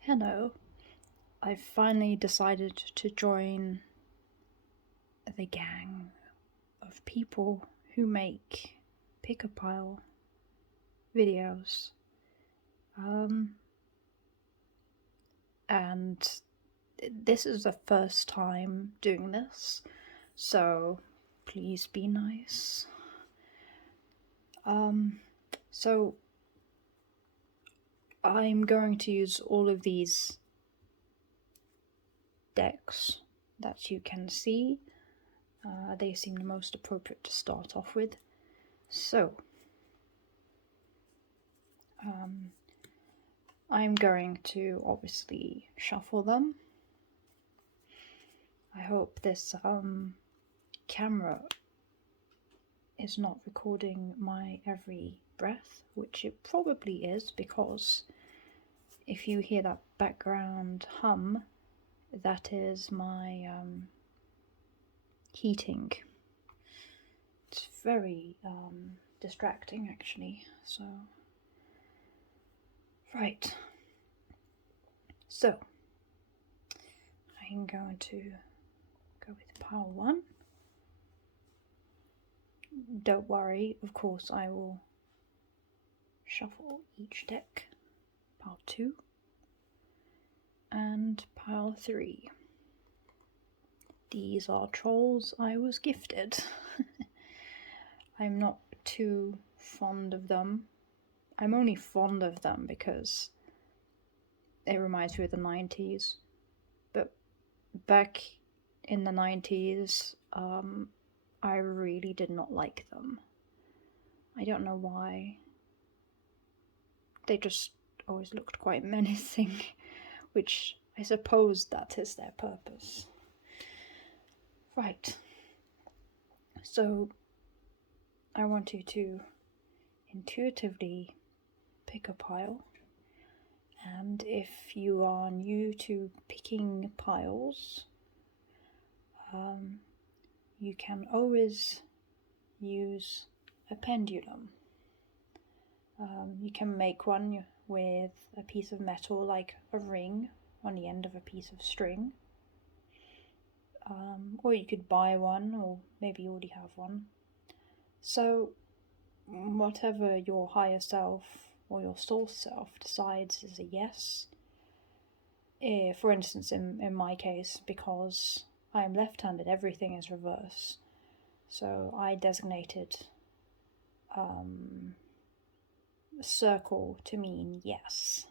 Hello. I've finally decided to join the gang of people who make pick-a-pile videos. And this is the first time doing this, so please be nice. So I'm going to use all of these decks that you can see. They seem the most appropriate to start off with. So, I'm going to obviously shuffle them. I hope this camera is not recording my every breath, which it probably is, because if you hear that background hum, that is my heating. It's very distracting, actually. So, right. So, I'm going to go with pile 1. Don't worry, of course I will shuffle each deck. Pile 2 and pile 3. These are trolls I was gifted. I'm not too fond of them. I'm only fond of them because it reminds me of the 90s. But back in the 90s, I really did not like them. I don't know why. They just always looked quite menacing, which I suppose that is their purpose. Right. So, I want you to intuitively pick a pile, and if you are new to picking piles, you can always use a pendulum. You can make one with a piece of metal, like a ring, on the end of a piece of string. Or you could buy one, or maybe you already have one. So, whatever your higher self or your soul self decides is a yes. For instance, in my case, because I'm left-handed, everything is reverse. So I designated a circle to mean yes.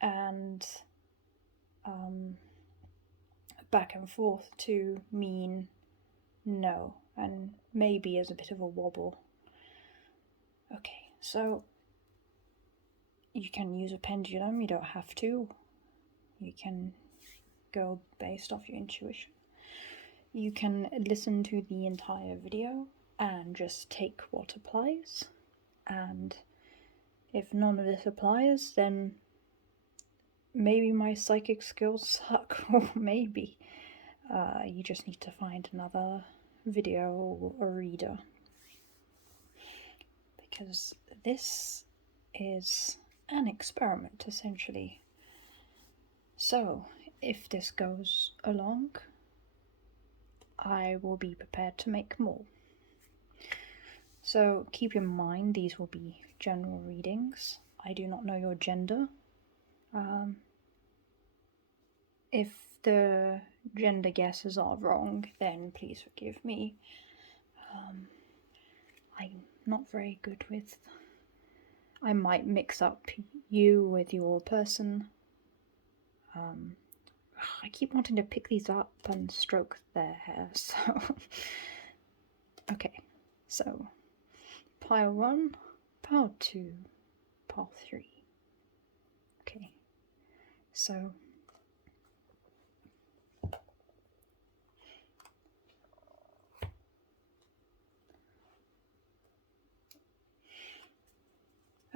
And back and forth to mean no, and maybe is a bit of a wobble. Okay, so you can use a pendulum, you don't have to. You can go based off your intuition. You can listen to the entire video and just take what applies. And if none of this applies, then maybe my psychic skills suck, or maybe you just need to find another video or a reader. Because this is an experiment, essentially. So, if this goes along, I will be prepared to make more. So keep in mind these will be general readings. I do not know your gender. If the gender guesses are wrong, then please forgive me. I'm not very good with... I might mix up you with your person. I keep wanting to pick these up and stroke their hair, so... Okay, so... Pile 1, pile 2, pile 3. Okay, so...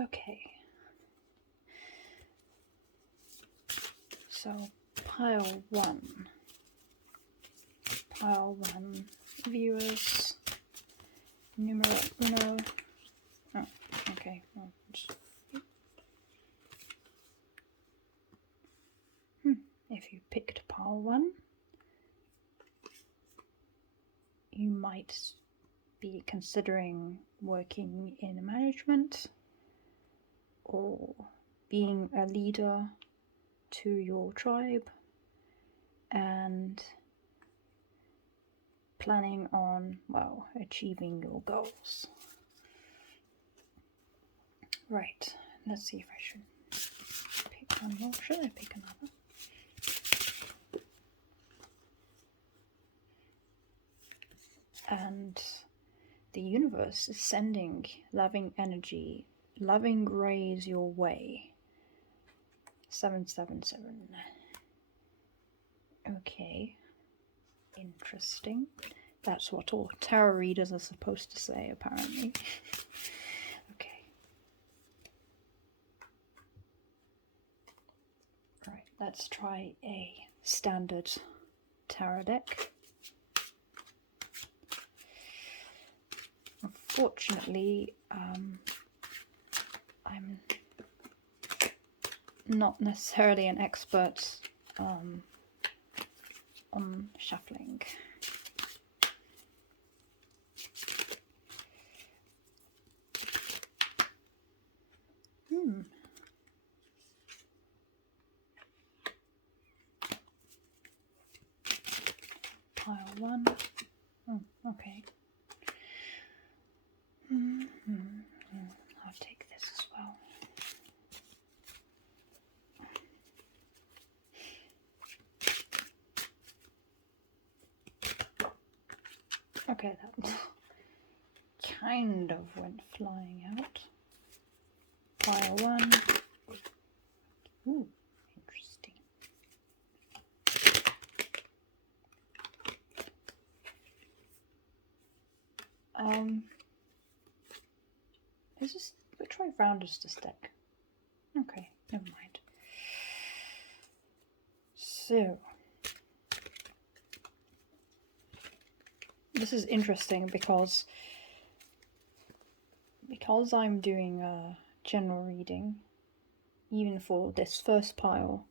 Okay. So, pile 1. Pile 1, viewers, numero uno. Oh, okay. Well, just... if you picked pile 1, you might be considering working in management or being a leader to your tribe and planning on, well, achieving your goals. Right, let's see if I should pick one more. Should I pick another? And the universe is sending loving energy, loving rays your way. 777. Okay. Interesting. That's what all tarot readers are supposed to say, apparently. Okay. Right, let's try a standard tarot deck. Unfortunately, I'm not necessarily an expert on shuffling. Pile 1. Oh, okay. I'll take this as well. Okay, that kind of went flying out. Pile 1. Ooh, interesting. Is this, which way round is this deck? Okay, never mind. So, this is interesting because I'm doing a general reading, even for this first pile,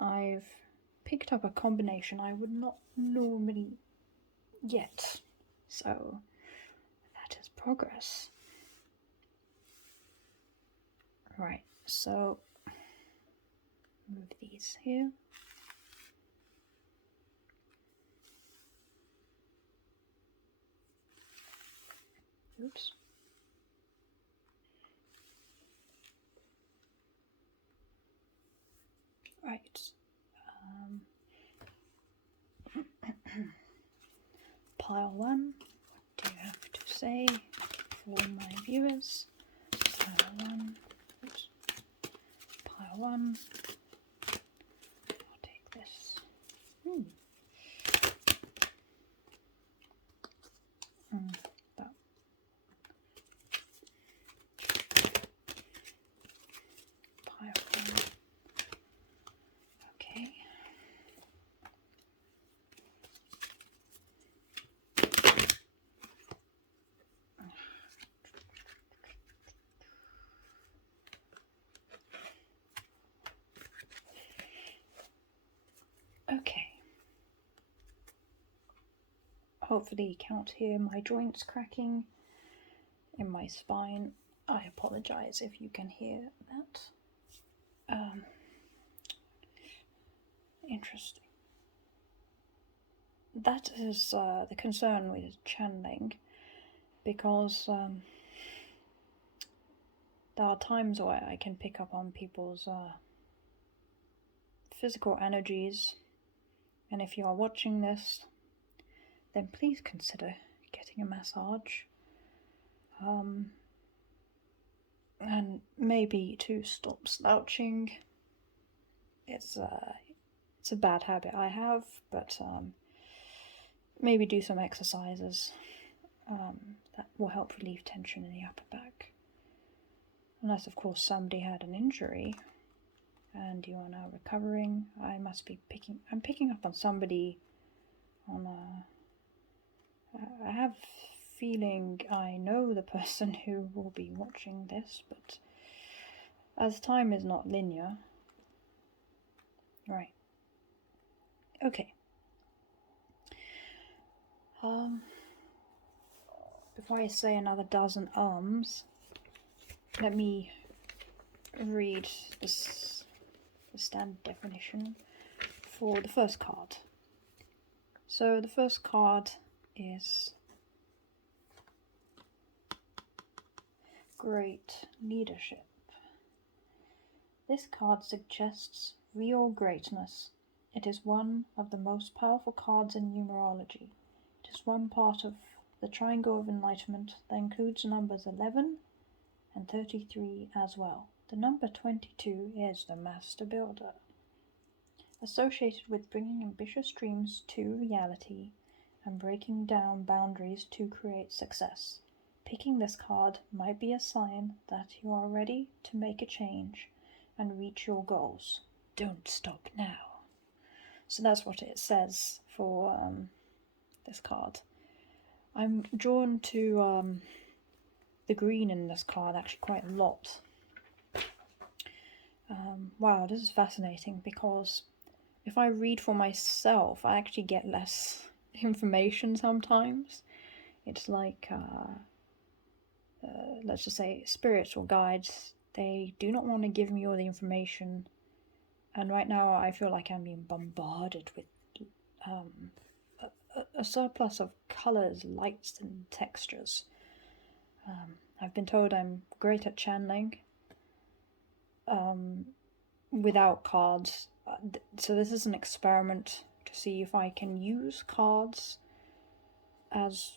I've picked up a combination I would not normally get. So, that is progress. Right, so move these here. Oops. Right. Pile 1. What do you have to say for my viewers? Pile 1. Oops. Pile 1. I'll take this. That. Pile 1. Okay. Okay. Hopefully you can't hear my joints cracking in my spine. I apologize if you can hear that. Interesting. That is the concern with channeling, because there are times where I can pick up on people's physical energies, and if you are watching this, then please consider getting a massage, and maybe to stop slouching. It's a bad habit I have, but maybe do some exercises that will help relieve tension in the upper back. Unless, of course, somebody had an injury and you are now recovering. I'm picking up on somebody on I have a feeling I know the person who will be watching this, but as time is not linear. Right. Okay. Before I say another dozen let me read the standard definition for the first card. So the first card is Great Leadership. This card suggests real greatness. It is one of the most powerful cards in numerology. It is one part of the Triangle of Enlightenment that includes numbers 11 and 33 as well. The number 22 is the Master Builder, associated with bringing ambitious dreams to reality and breaking down boundaries to create success. Picking this card might be a sign that you are ready to make a change and reach your goals. Don't stop now. So that's what it says for this card. I'm drawn to the green in this card actually quite a lot. Wow, this is fascinating, because if I read for myself, I actually get less information sometimes. It's like, let's just say, spiritual guides, they do not want to give me all the information. And right now I feel like I'm being bombarded with a surplus of colours, lights and textures. I've been told I'm great at channeling without cards. So this is an experiment to see if I can use cards as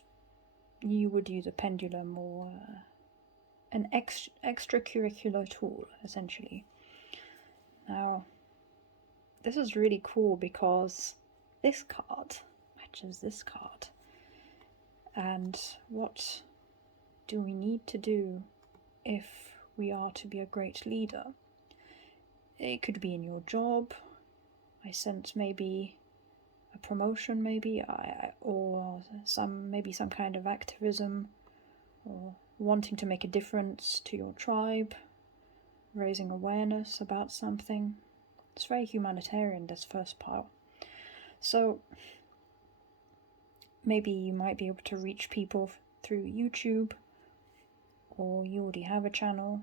you would use a pendulum or an extracurricular tool, essentially. Now, this is really cool because this card matches this card. And what do we need to do if we are to be a great leader? It could be in your job. I sense maybe a promotion, or maybe some kind of activism, or wanting to make a difference to your tribe, raising awareness about something. It's very humanitarian, this first pile. So maybe you might be able to reach people through YouTube, or you already have a channel,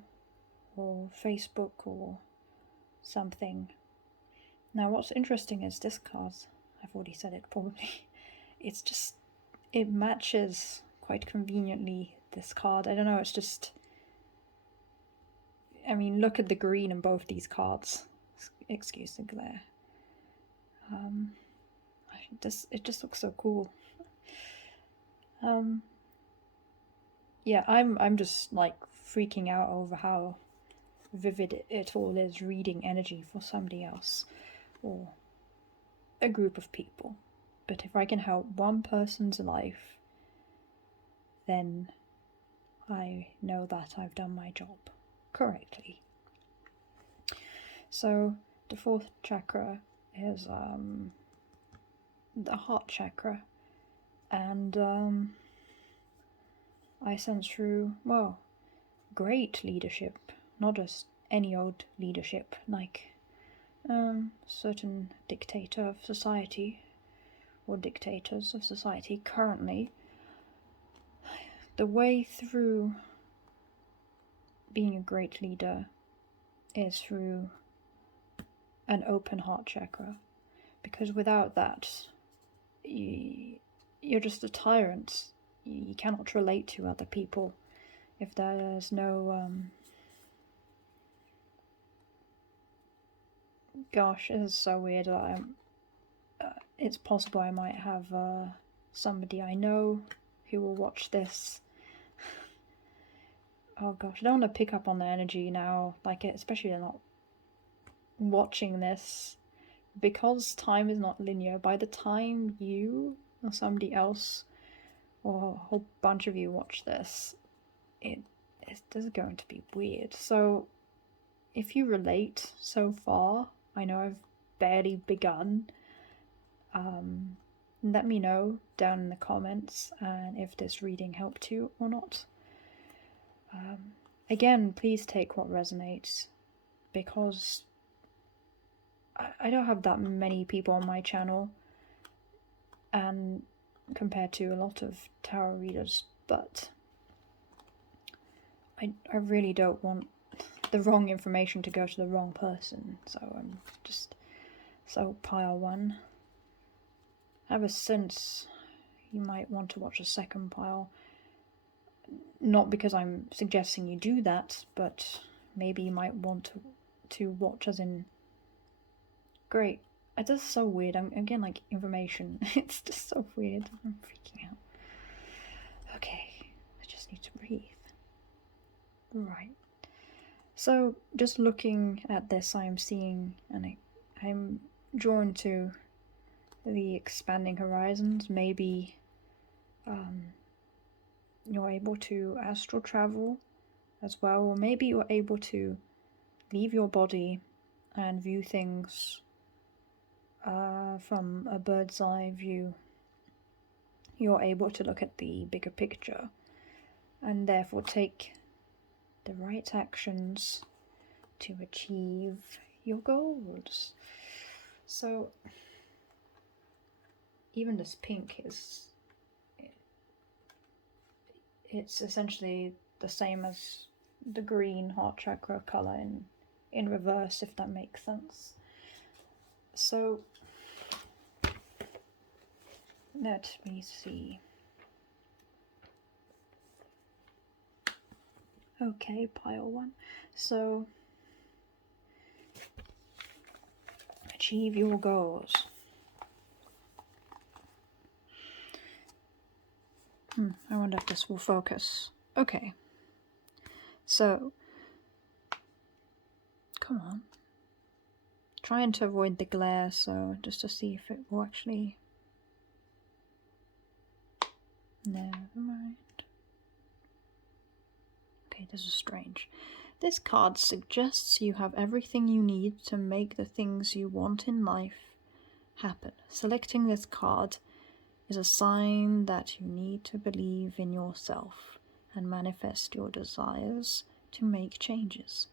or Facebook, or something. Now what's interesting is this card, I've already said it probably, it matches quite conveniently this card. I don't know, it's just, I mean, look at the green in both these cards. Excuse the glare. It just looks so cool. Yeah, I'm just like freaking out over how vivid it all is, reading energy for somebody else or a group of people. But if I can help one person's life, then I know that I've done my job correctly. So the fourth chakra is the heart chakra, and I sense through, well, great leadership, not just any old leadership, like certain dictator of society or dictators of society currently. The way through being a great leader is through an open heart chakra, because without that, you're just a tyrant. You cannot relate to other people if there's no gosh, this is so weird. It's possible I might have somebody I know who will watch this. Oh gosh, I don't want to pick up on the energy now, like, especially they're not watching this, because time is not linear. By the time you or somebody else or a whole bunch of you watch this, this is going to be weird. So if you relate so far, I know I've barely begun, let me know down in the comments and if this reading helped you or not. Again, please take what resonates, because I don't have that many people on my channel, and compared to a lot of tarot readers, but I really don't want the wrong information to go to the wrong person, so I'm just... So pile 1. I have a sense you might want to watch a second pile. Not because I'm suggesting you do that, but maybe you might want to watch as in... Great. It's just so weird. I'm again like information. It's just so weird. I'm freaking out. Okay, I just need to breathe. Right. So just looking at this, I'm seeing, and I'm drawn to the expanding horizons. Maybe you're able to astral travel as well, or maybe you're able to leave your body and view things from a bird's eye view. You're able to look at the bigger picture and therefore take the right actions to achieve your goals. So even this pink is... it's essentially the same as the green heart chakra colour in reverse, if that makes sense. So let me see. Okay, pile 1. So achieve your goals. I wonder if this will focus. Okay. So, come on. Trying to avoid the glare, so just to see if it will actually... Never mind. Okay, this is strange. This card suggests you have everything you need to make the things you want in life happen. Selecting this card is a sign that you need to believe in yourself and manifest your desires to make changes.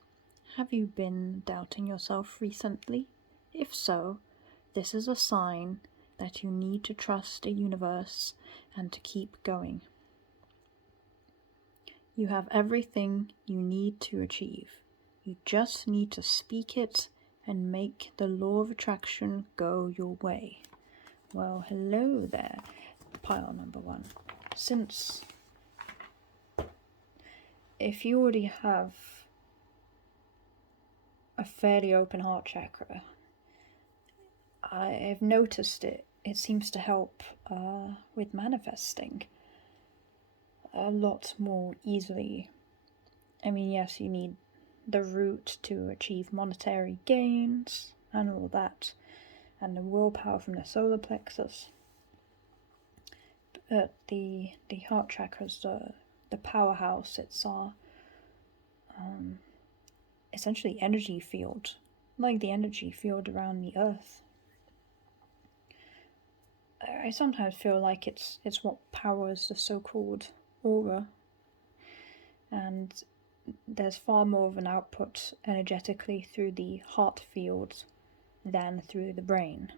Have you been doubting yourself recently? If so, this is a sign that you need to trust the universe and to keep going. You have everything you need to achieve. You just need to speak it and make the law of attraction go your way. Well, hello there, pile number 1. Since if you already have a fairly open heart chakra, I've noticed it seems to help with manifesting a lot more easily. I mean, yes, you need the root to achieve monetary gains and all that, and the willpower from the solar plexus. But the heart chakra's the powerhouse. It's our essentially energy field, like the energy field around the earth. I sometimes feel like it's what powers the so-called aura, and there's far more of an output energetically through the heart field than through the brain,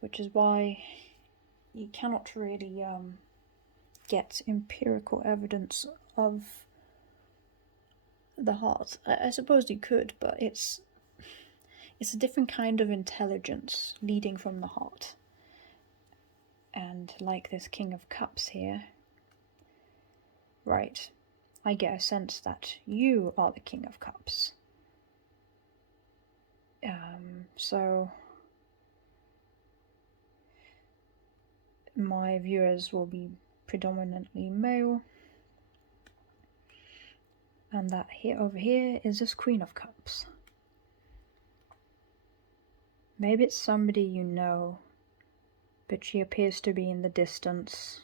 which is why you cannot really get empirical evidence of the heart. I suppose you could, but it's a different kind of intelligence leading from the heart. And like this King of Cups here, right, I get a sense that you are the King of Cups. So my viewers will be predominantly male, and that here over here is this Queen of Cups. Maybe it's somebody you know, but she appears to be in the distance,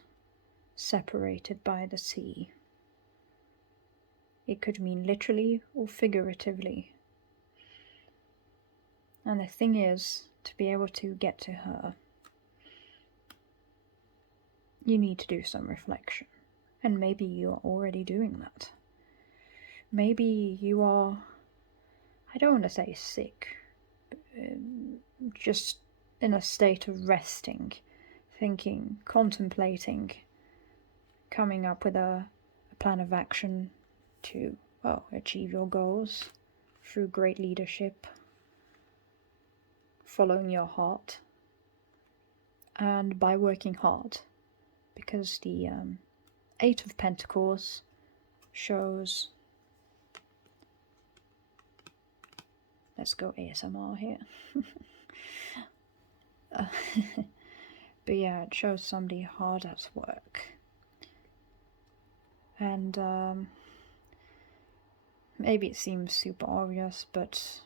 separated by the sea. It could mean literally or figuratively. And the thing is, to be able to get to her, you need to do some reflection. And maybe you are already doing that. Maybe you are, I don't want to say sick, but just in a state of resting, thinking, contemplating, coming up with a plan of action to, well, achieve your goals through great leadership, following your heart, and by working hard, because the Eight of Pentacles shows, let's go ASMR here, but yeah, it shows somebody hard at work, and maybe it seems super obvious, but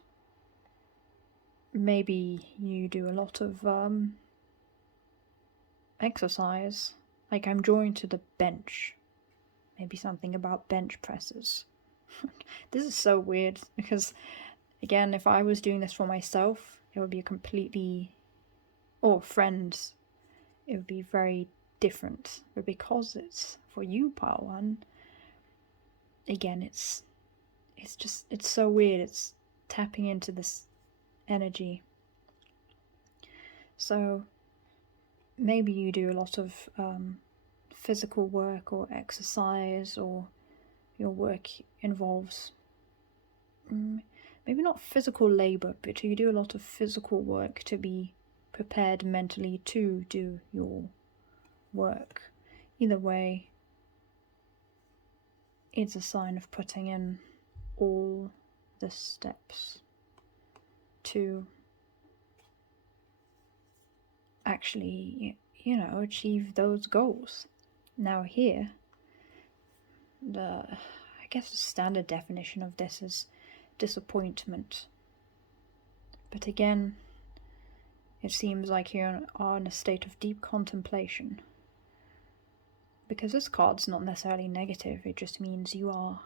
maybe you do a lot of exercise. Like, I'm drawn to the bench. Maybe something about bench presses. This is so weird, because, again, if I was doing this for myself, it would be a completely... or friends, it would be very different. But because it's for you, Pile 1, again, it's so weird. It's tapping into this energy. So maybe you do a lot of physical work or exercise, or your work involves maybe not physical labor, but you do a lot of physical work to be prepared mentally to do your work. Either way, it's a sign of putting in all the steps to actually, you know, achieve those goals. Now here, I guess the standard definition of this is disappointment. But again, it seems like you are in a state of deep contemplation. Because this card's not necessarily negative, it just means you are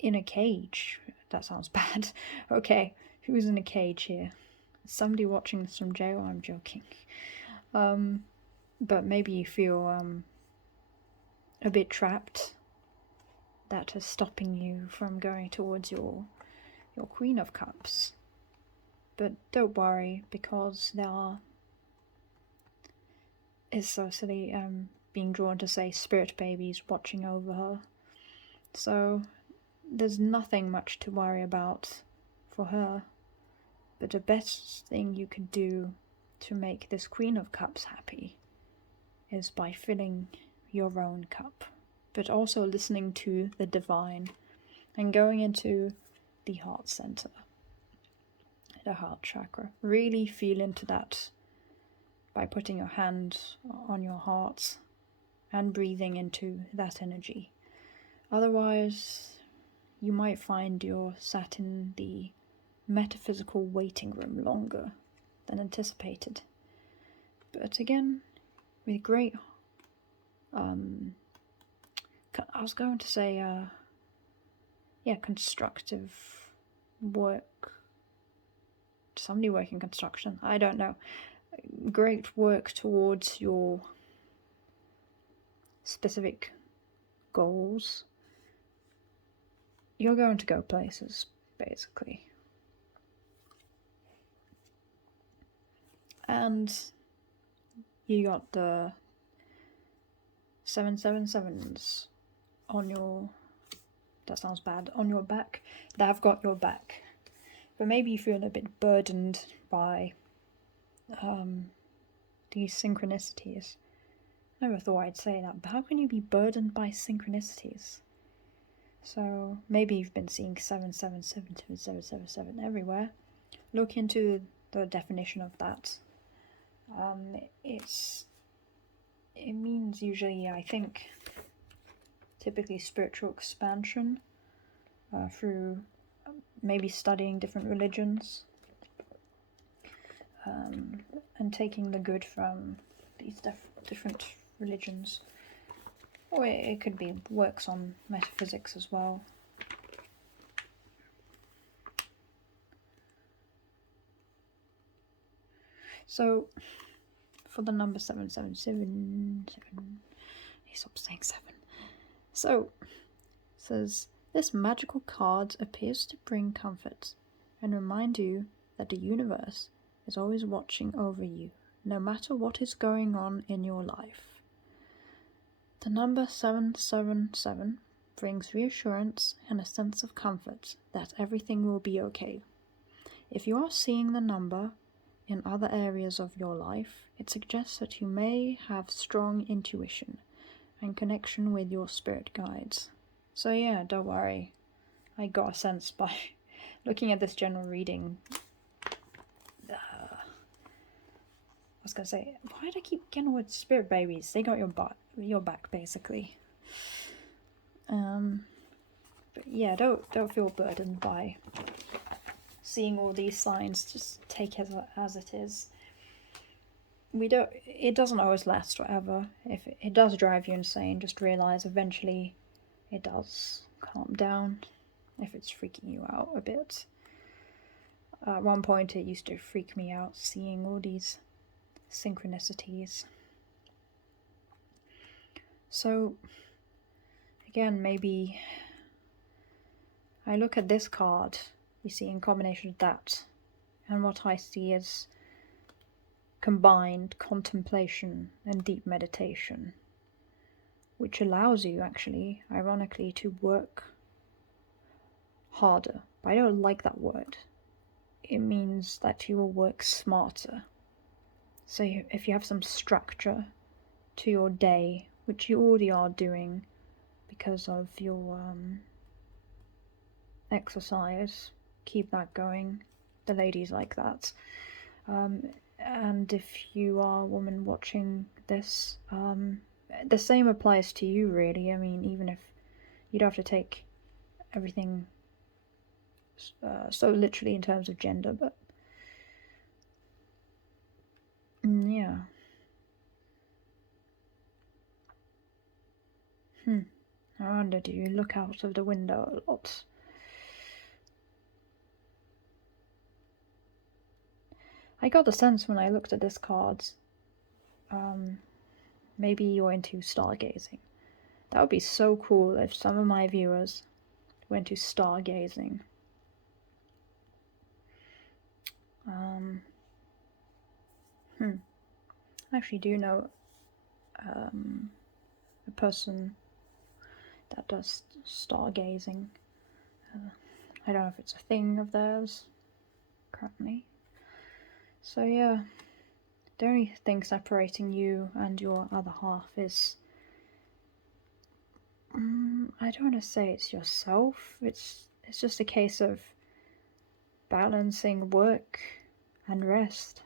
in a cage. That sounds bad. Okay, who's in a cage here? Somebody watching this from jail? I'm joking. But maybe you feel a bit trapped. That is stopping you from going towards your Queen of Cups. But don't worry, because it's so silly being drawn to say spirit babies watching over her. So there's nothing much to worry about for her. But the best thing you could do to make this Queen of Cups happy is by filling your own cup, but also listening to the divine and going into the heart center, the heart chakra. Really feel into that by putting your hand on your heart and breathing into that energy. Otherwise, you might find you're sat in the metaphysical waiting room longer than anticipated. But again, with great I was going to say constructive work. Somebody working construction, I don't know. Great work towards your specific goals. You're going to go places, basically. And you got the 777s on your... that sounds bad. On your back. They've got your back. But maybe you feel a bit burdened by these synchronicities. I never thought I'd say that, but how can you be burdened by synchronicities? So maybe you've been seeing 777 to 777 everywhere. Look into the definition of that. It means usually, I think, typically spiritual expansion through maybe studying different religions and taking the good from these different religions. Or it could be works on metaphysics as well. So, for the number 777, he stopped saying 7. So, it says, this magical card appears to bring comfort and remind you that the universe is always watching over you, no matter what is going on in your life. The number 777 brings reassurance and a sense of comfort that everything will be okay. If you are seeing the number in other areas of your life, it suggests that you may have strong intuition and connection with your spirit guides. So yeah, don't worry. I got a sense by looking at this general reading. I was gonna say, why do I keep getting with spirit babies? They got your back basically. But yeah, don't feel burdened by seeing all these signs. Just take it as it is. It doesn't always last forever. If it does drive you insane, just realize eventually it does calm down if it's freaking you out a bit. At one point it used to freak me out seeing all these synchronicities. So again, maybe I look at this card, you see, in combination with that, and what I see is combined contemplation and deep meditation, which allows you actually, ironically, to work harder. But I don't like that word. It means that you will work smarter. So if you have some structure to your day, which you already are doing because of your exercise, keep that going. The ladies like that. And if you are a woman watching this, the same applies to you, really. I mean, even if you don't have to take everything so literally in terms of gender, but yeah. I wonder, do you look out of the window a lot? I got the sense when I looked at this card, maybe you're into stargazing. That would be so cool if some of my viewers went to stargazing. I actually do know a person that does stargazing. I don't know if it's a thing of theirs currently. So yeah, the only thing separating you and your other half is, I don't want to say it's yourself. It's just a case of balancing work and rest.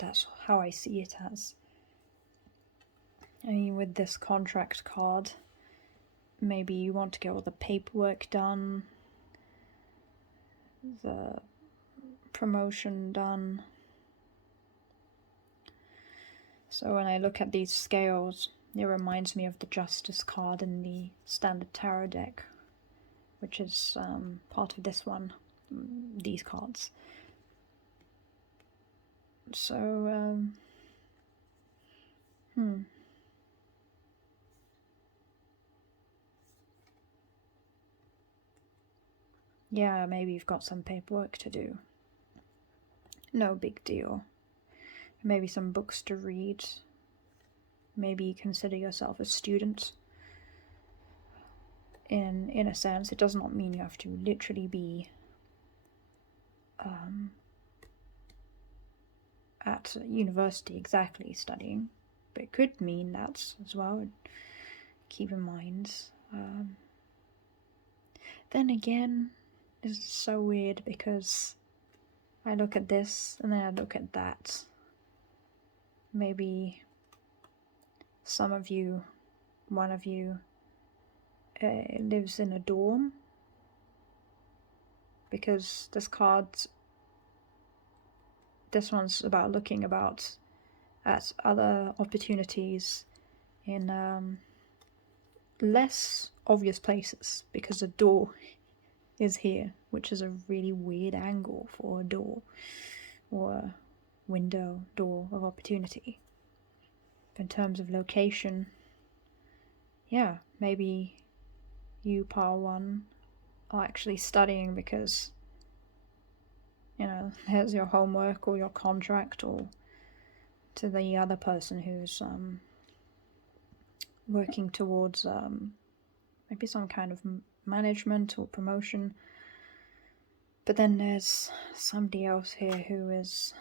That's how I see it as. I mean, with this contract card, maybe you want to get all the paperwork done, the promotion done. So when I look at these scales, it reminds me of the Justice card in the standard tarot deck, which is part of this one, these cards. So, yeah, maybe you've got some paperwork to do. No big deal. Maybe some books to read. Maybe you consider yourself a student. In a sense, it does not mean you have to literally be at university exactly studying, but it could mean that as well. Keep in mind. Then again, this is so weird because I look at this and then I look at that. Maybe some of you, one of you, lives in a dorm, because this one's about looking about at other opportunities in less obvious places, because a door is here, which is a really weird angle for a door or a window, door of opportunity. In terms of location, yeah, maybe you, par one, are actually studying because, there's your homework or your contract, or to the other person who's working towards maybe some kind of management or promotion. But then there's somebody else here who is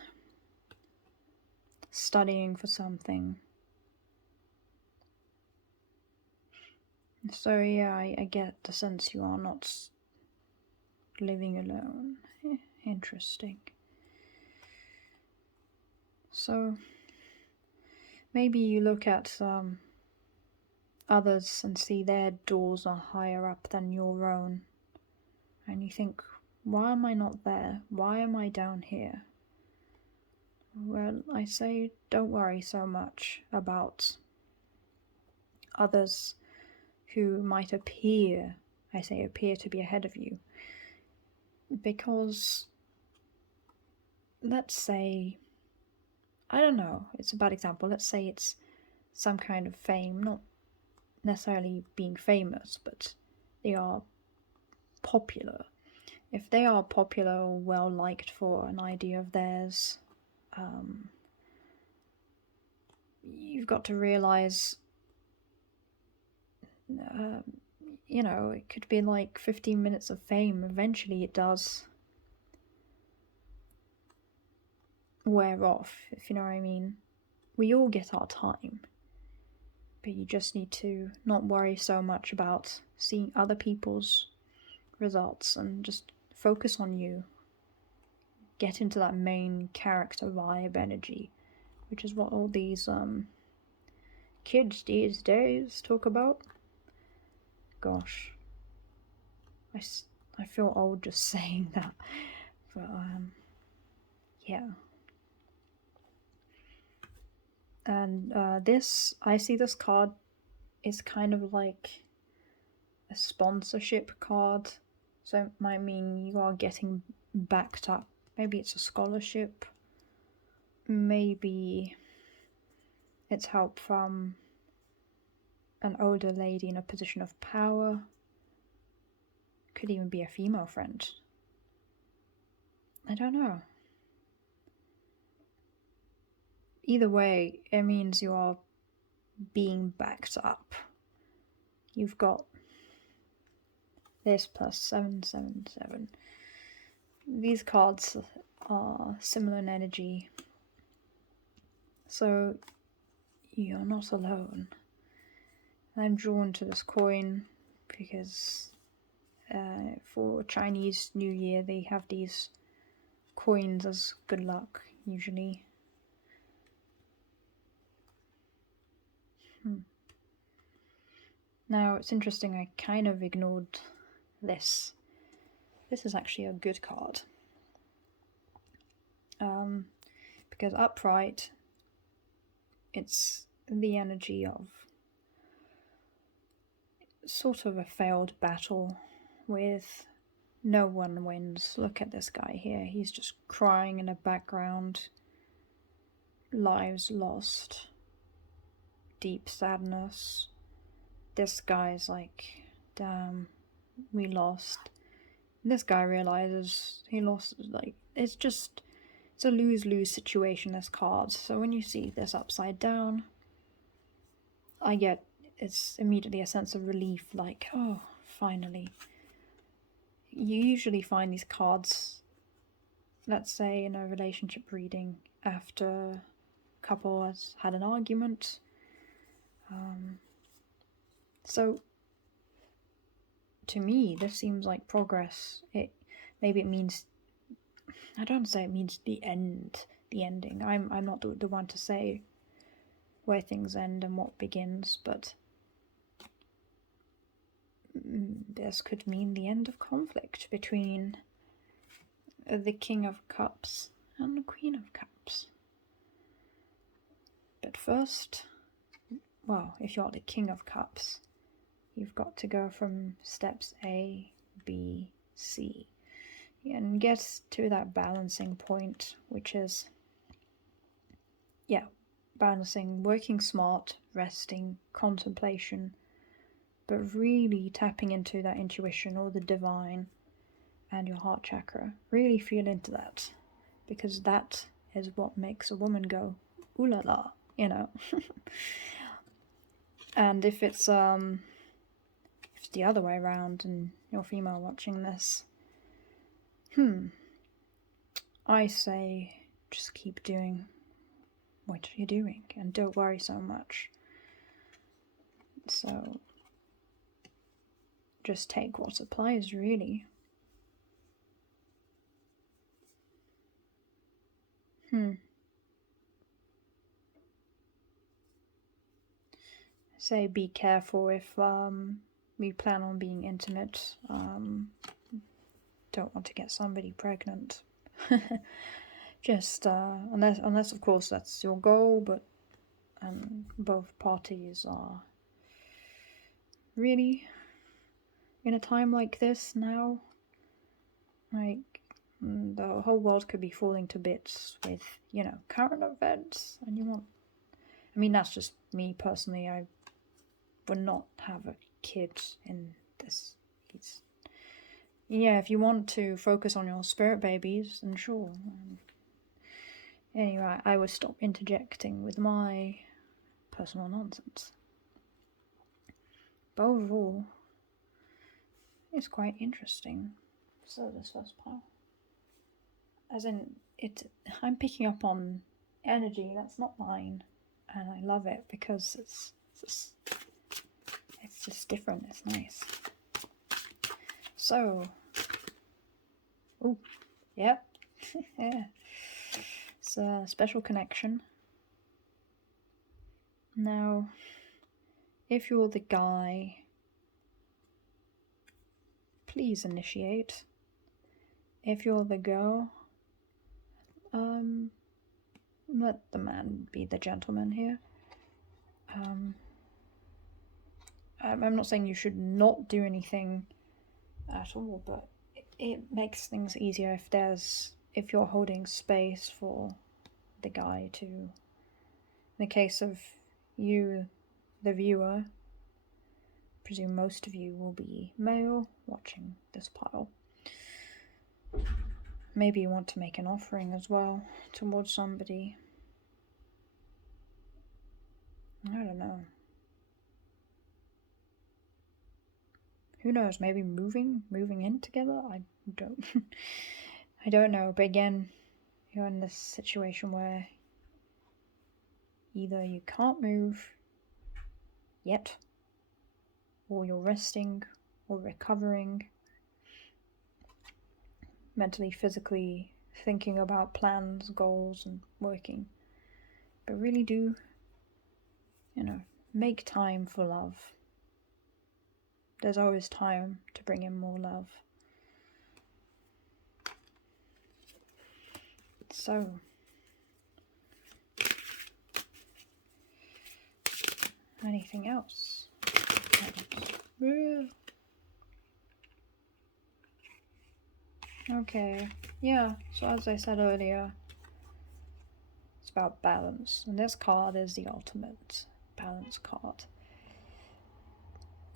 studying for something. So yeah, I get the sense you are not living alone. Interesting. So maybe you look at others and see their doors are higher up than your own, and you think, why am I not there? Why am I down here? Well, I say don't worry so much about others who might appear to be ahead of you. Because, let's say, I don't know, it's a bad example, let's say it's some kind of fame, not necessarily being famous, but they are popular. If they are popular or well liked for an idea of theirs, you've got to realize, it could be like 15 minutes of fame. Eventually it does wear off, if you know what I mean. We all get our time, but you just need to not worry so much about seeing other people's results and just focus on you. Get into that main character vibe energy, which is what all these kids these days talk about. Gosh, I feel old just saying that, but yeah. And I see this card is kind of like a sponsorship card, so it might mean you are getting backed up. Maybe it's a scholarship, maybe it's help from an older lady in a position of power. Could even be a female friend. I don't know. Either way, it means you are being backed up. You've got this plus 777. These cards are similar in energy, so you're not alone. I'm drawn to this coin because for Chinese New Year they have these coins as good luck, usually. Now it's interesting, I kind of ignored this. This is actually a good card. Because upright, it's the energy of sort of a failed battle with no one wins. Look at this guy here, he's just crying in the background. Lives lost, deep sadness. This guy's like, damn, we lost. This guy realizes he lost. Like, it's a lose-lose situation, this card. So when you see this upside down, it's immediately a sense of relief, like, oh, finally. You usually find these cards, let's say in a relationship reading, after a couple has had an argument. So to me, this seems like progress. Maybe it means, I don't say it means the ending. I'm not the one to say where things end and what begins, but this could mean the end of conflict between the King of Cups and the Queen of Cups. But first, well, if you're the King of Cups, you've got to go from steps A, B, C, and get to that balancing point, which is, balancing working smart, resting, contemplation, but really tapping into that intuition or the divine and your heart chakra. Really feel into that, because that is what makes a woman go, ooh la la, you know. And if it's the other way around and you're female watching this, I say just keep doing what you're doing and don't worry so much. So just take what applies, really. Say be careful if we plan on being intimate. Don't want to get somebody pregnant. Just unless of course that's your goal, but both parties are really in a time like this now. Like the whole world could be falling to bits with, you know, current events, and you want. I mean, that's just me personally. I would not have a kid in this. Yeah, if you want to focus on your spirit babies, then sure. Anyway, I would stop interjecting with my personal nonsense. But overall, it's quite interesting. So this first pile, as in I'm picking up on energy that's not mine, and I love it because it's just different. It's nice. So, oh, yep, yeah. It's a special connection. Now, if you're the guy, please initiate. If you're the girl, let the man be the gentleman here. I'm not saying you should not do anything at all, but it makes things easier if you're holding space for the guy to. In the case of you, the viewer, I presume most of you will be male watching this pile. Maybe you want to make an offering as well towards somebody. I don't know. Who knows? Maybe moving in together? I don't know. But again, you're in this situation where either you can't move yet, or you're resting or recovering, mentally, physically, thinking about plans, goals, and working. But really do, make time for love. There's always time to bring in more love. So, anything else? Okay, yeah, so as I said earlier, it's about balance, and this card is the ultimate balance card.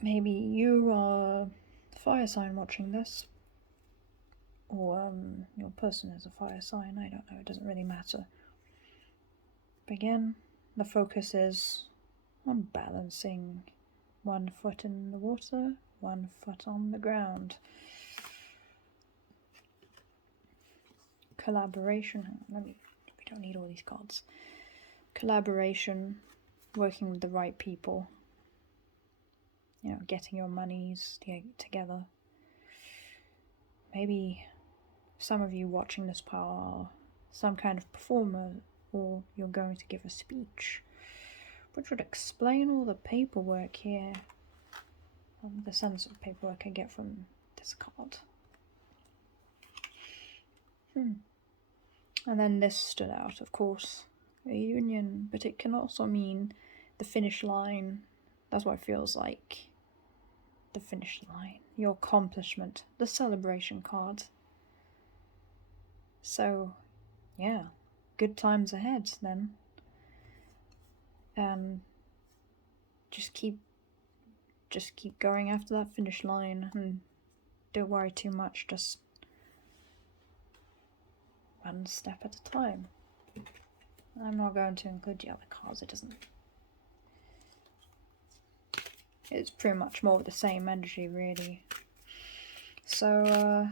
Maybe you are a fire sign watching this, or your person is a fire sign, I don't know, it doesn't really matter. But again, the focus is on balancing 1 foot in the water, 1 foot on the ground. Collaboration, we don't need all these cards. Collaboration, working with the right people, getting your monies together. Maybe some of you watching this are some kind of performer, or you're going to give a speech, which would explain all the paperwork here, the sense of paperwork I get from this card. And then this stood out, of course, a union, but it can also mean the finish line. That's what it feels like. The finish line, your accomplishment, the celebration card. So, yeah, good times ahead then. Just just keep going after that finish line and don't worry too much, just one step at a time. I'm not going to include the other cards, it's pretty much more of the same energy, really. So,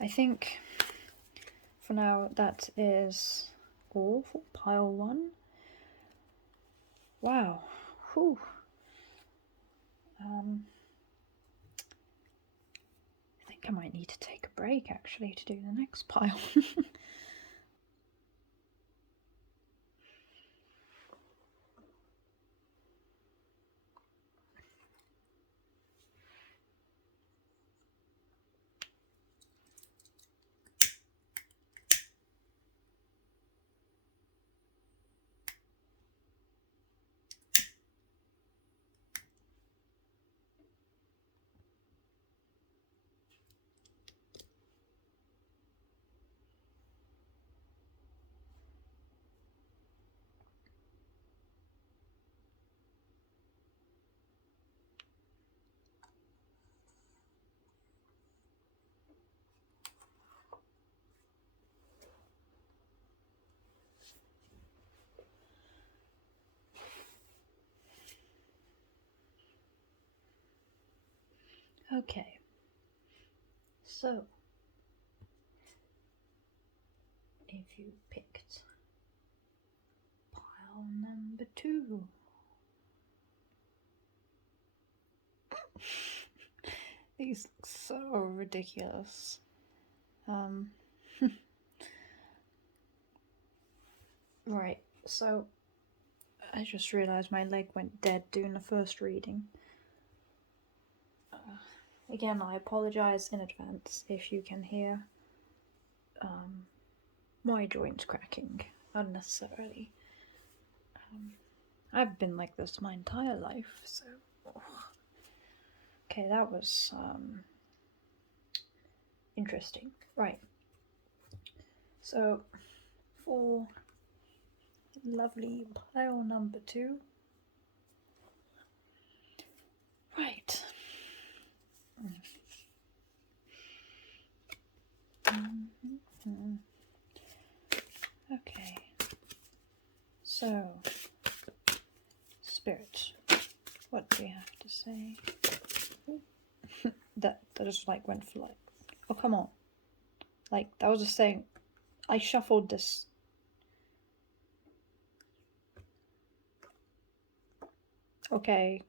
I think for now that is all for pile 1. Wow. Whew. I think I might need to take a break actually to do the next pile. Okay, so if you picked pile number 2, these look so ridiculous. Right, so I just realised my leg went dead doing the first reading. Again, I apologise in advance if you can hear my joints cracking unnecessarily. I've been like this my entire life, so... Okay, that was interesting. Right. So, for lovely pile number 2. Right. Okay. So, Spirit, what do you have to say? that just like went for like, oh come on. Like, that was just saying, I shuffled this. Okay.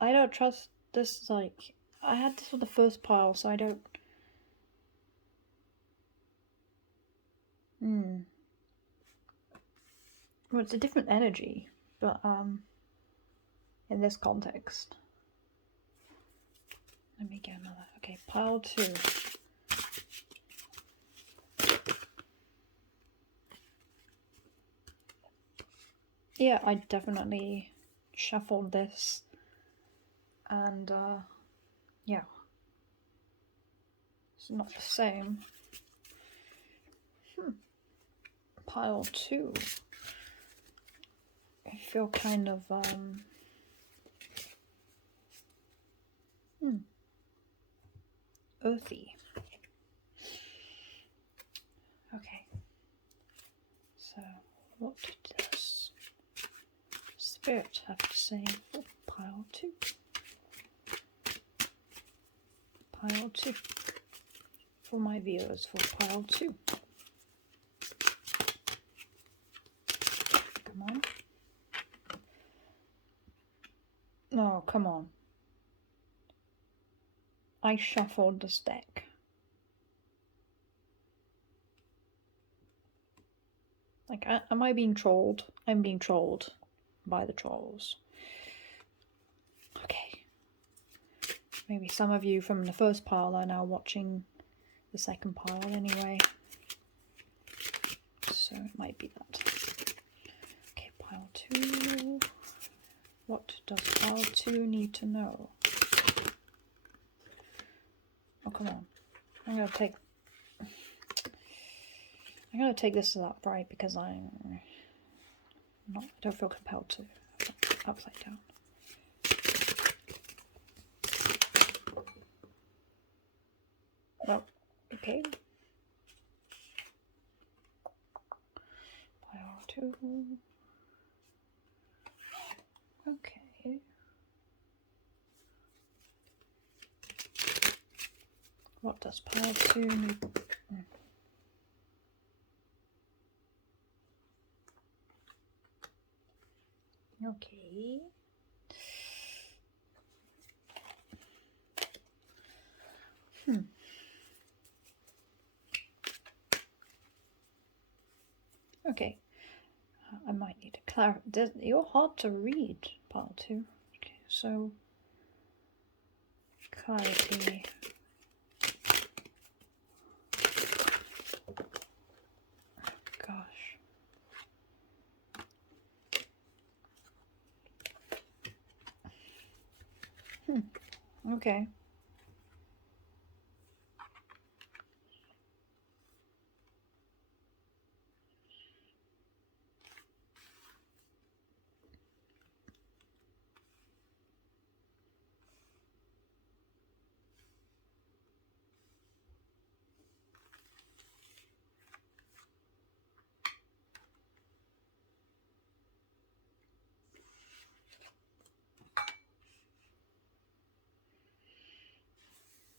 I don't trust this, like, I had this for the first pile, so I don't... Well, it's a different energy, but, in this context. Let me get another. Okay, pile 2. Yeah, I definitely shuffled this, and, yeah. It's not the same. Pile 2. I feel kind of, earthy. Okay. So, what does Spirit have to say for pile 2? Pile 2. For my viewers, for pile 2. Come on. No, come on. I shuffled this deck. Like, am I being trolled? I'm being trolled by the trolls. Okay. Maybe some of you from the first pile are now watching the second pile anyway. So it might be that. Okay, pile 2. What does pile 2 need to know? Oh, come on. I'm gonna take this as upright because I don't feel compelled to. upside down. Oh, okay. Pile 2. Okay. What does pile 2 need? Okay. Okay. I might need to clarify. You're hard to read, pile 2. Okay, so clarity. Gosh. Okay.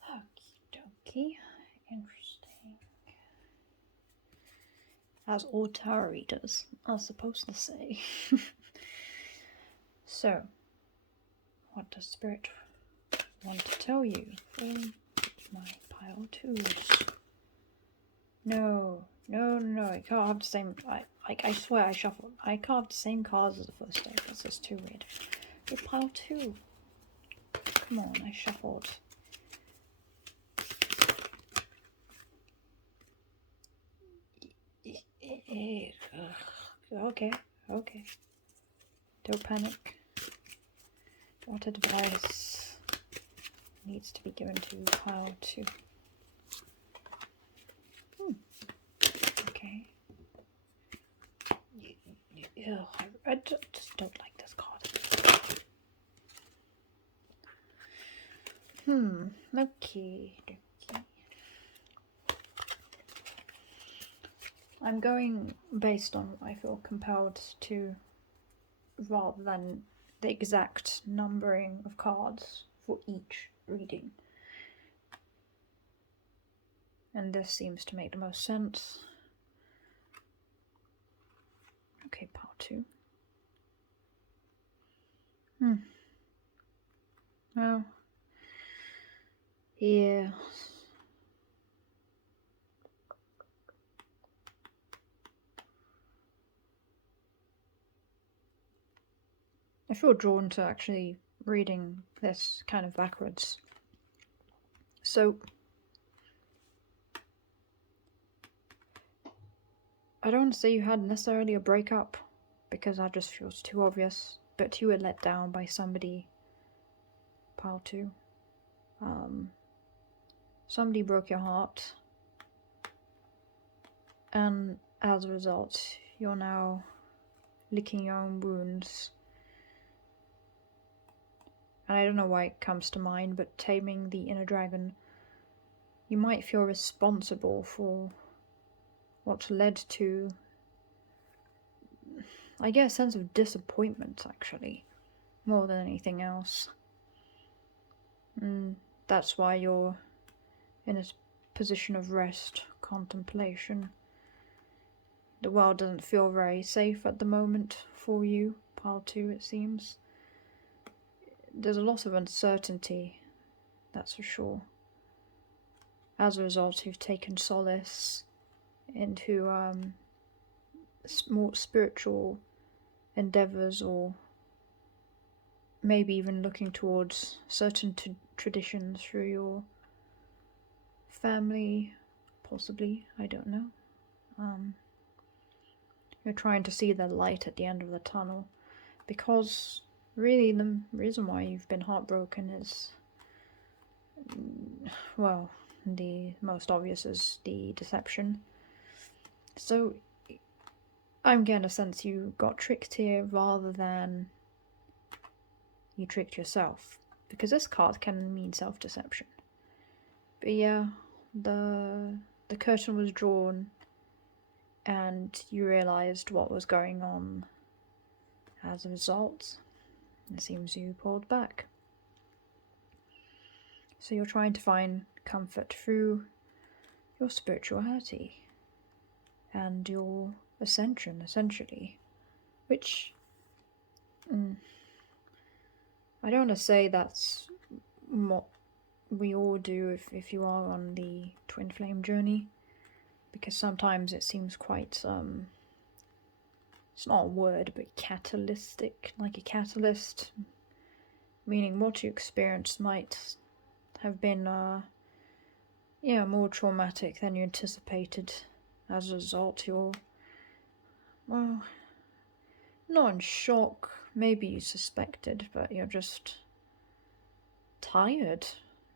Okie dokie. Interesting. As all tarot readers are supposed to say. So, what does Spirit want to tell you for my pile 2s? No, I can't have the same. I swear I shuffled. I can't have the same cards as the first deck. That's just too weird. With pile 2. Come on, I shuffled. Okay. Don't panic. What advice needs to be given to pile 2? Okay. I just don't like this card. Okay. I'm going based on what I feel compelled to, rather than the exact numbering of cards for each reading. And this seems to make the most sense. Okay, pile 2. Well, yeah. I feel drawn to actually reading this kind of backwards. So, I don't want to say you had necessarily a breakup, because that just feels too obvious, but you were let down by somebody, pile 2. Somebody broke your heart, and as a result, you're now licking your own wounds. And I don't know why it comes to mind, but taming the inner dragon, you might feel responsible for what's led to, I get a sense of disappointment, actually, more than anything else. And that's why you're in a position of rest, contemplation. The world doesn't feel very safe at the moment for you, pile 2, it seems. There's a lot of uncertainty, that's for sure. As a result, you've taken solace into more spiritual endeavors, or maybe even looking towards certain traditions through your family, possibly, I don't know. You're trying to see the light at the end of the tunnel, because really the reason why you've been heartbroken is, well, the most obvious is the deception. So I'm getting a sense you got tricked here rather than you tricked yourself, because this card can mean self-deception. But yeah, the curtain was drawn and you realized what was going on. As a result, it seems you pulled back. So you're trying to find comfort through your spirituality and your ascension, essentially, which I don't want to say that's what we all do if you are on the twin flame journey, because sometimes it seems quite it's not a word, but catalytic, like a catalyst, meaning what you experienced might have been more traumatic than you anticipated. As a result, you're, well, not in shock, maybe you suspected, but you're just tired,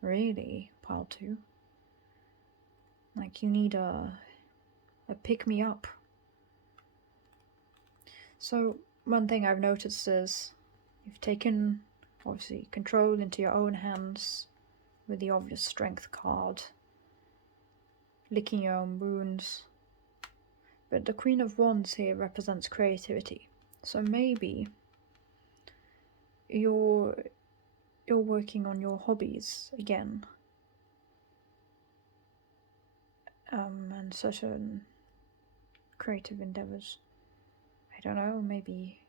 really, pile 2. Like, you need a pick-me-up. So, one thing I've noticed is you've taken, obviously, control into your own hands with the obvious strength card, licking your own wounds. But the Queen of Wands here represents creativity. So maybe you're working on your hobbies again. And certain creative endeavors. I don't know, maybe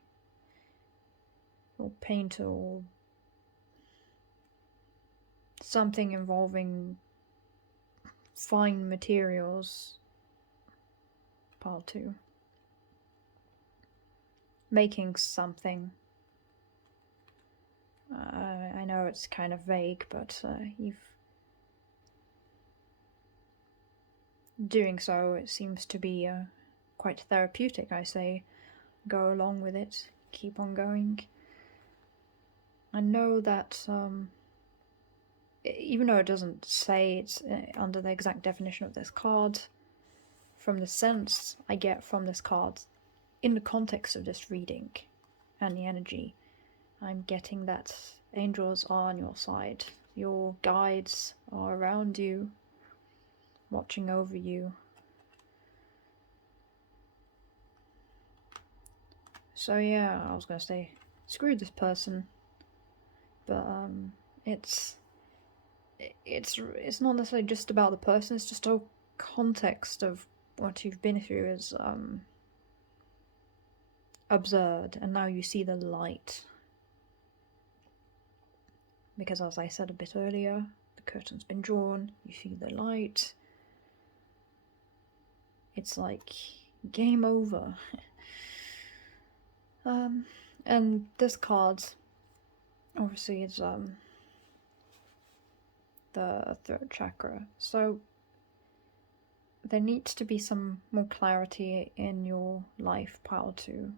you'll paint or something involving fine materials. Pile 2. Making something. I know it's kind of vague, but you've doing so, it seems to be quite therapeutic. I say go along with it, keep on going. I know that even though it doesn't say it's under the exact definition of this card, from the sense I get from this card in the context of this reading and the energy, I'm getting that angels are on your side. Your guides are around you, watching over you. So yeah, I was gonna say, screw this person, but it's not necessarily just about the person. It's just a context of what you've been through is absurd, and now you see the light. Because as I said a bit earlier, the curtain's been drawn, you see the light. It's like game over. And this card obviously is the third chakra. So there needs to be some more clarity in your life, pile 2.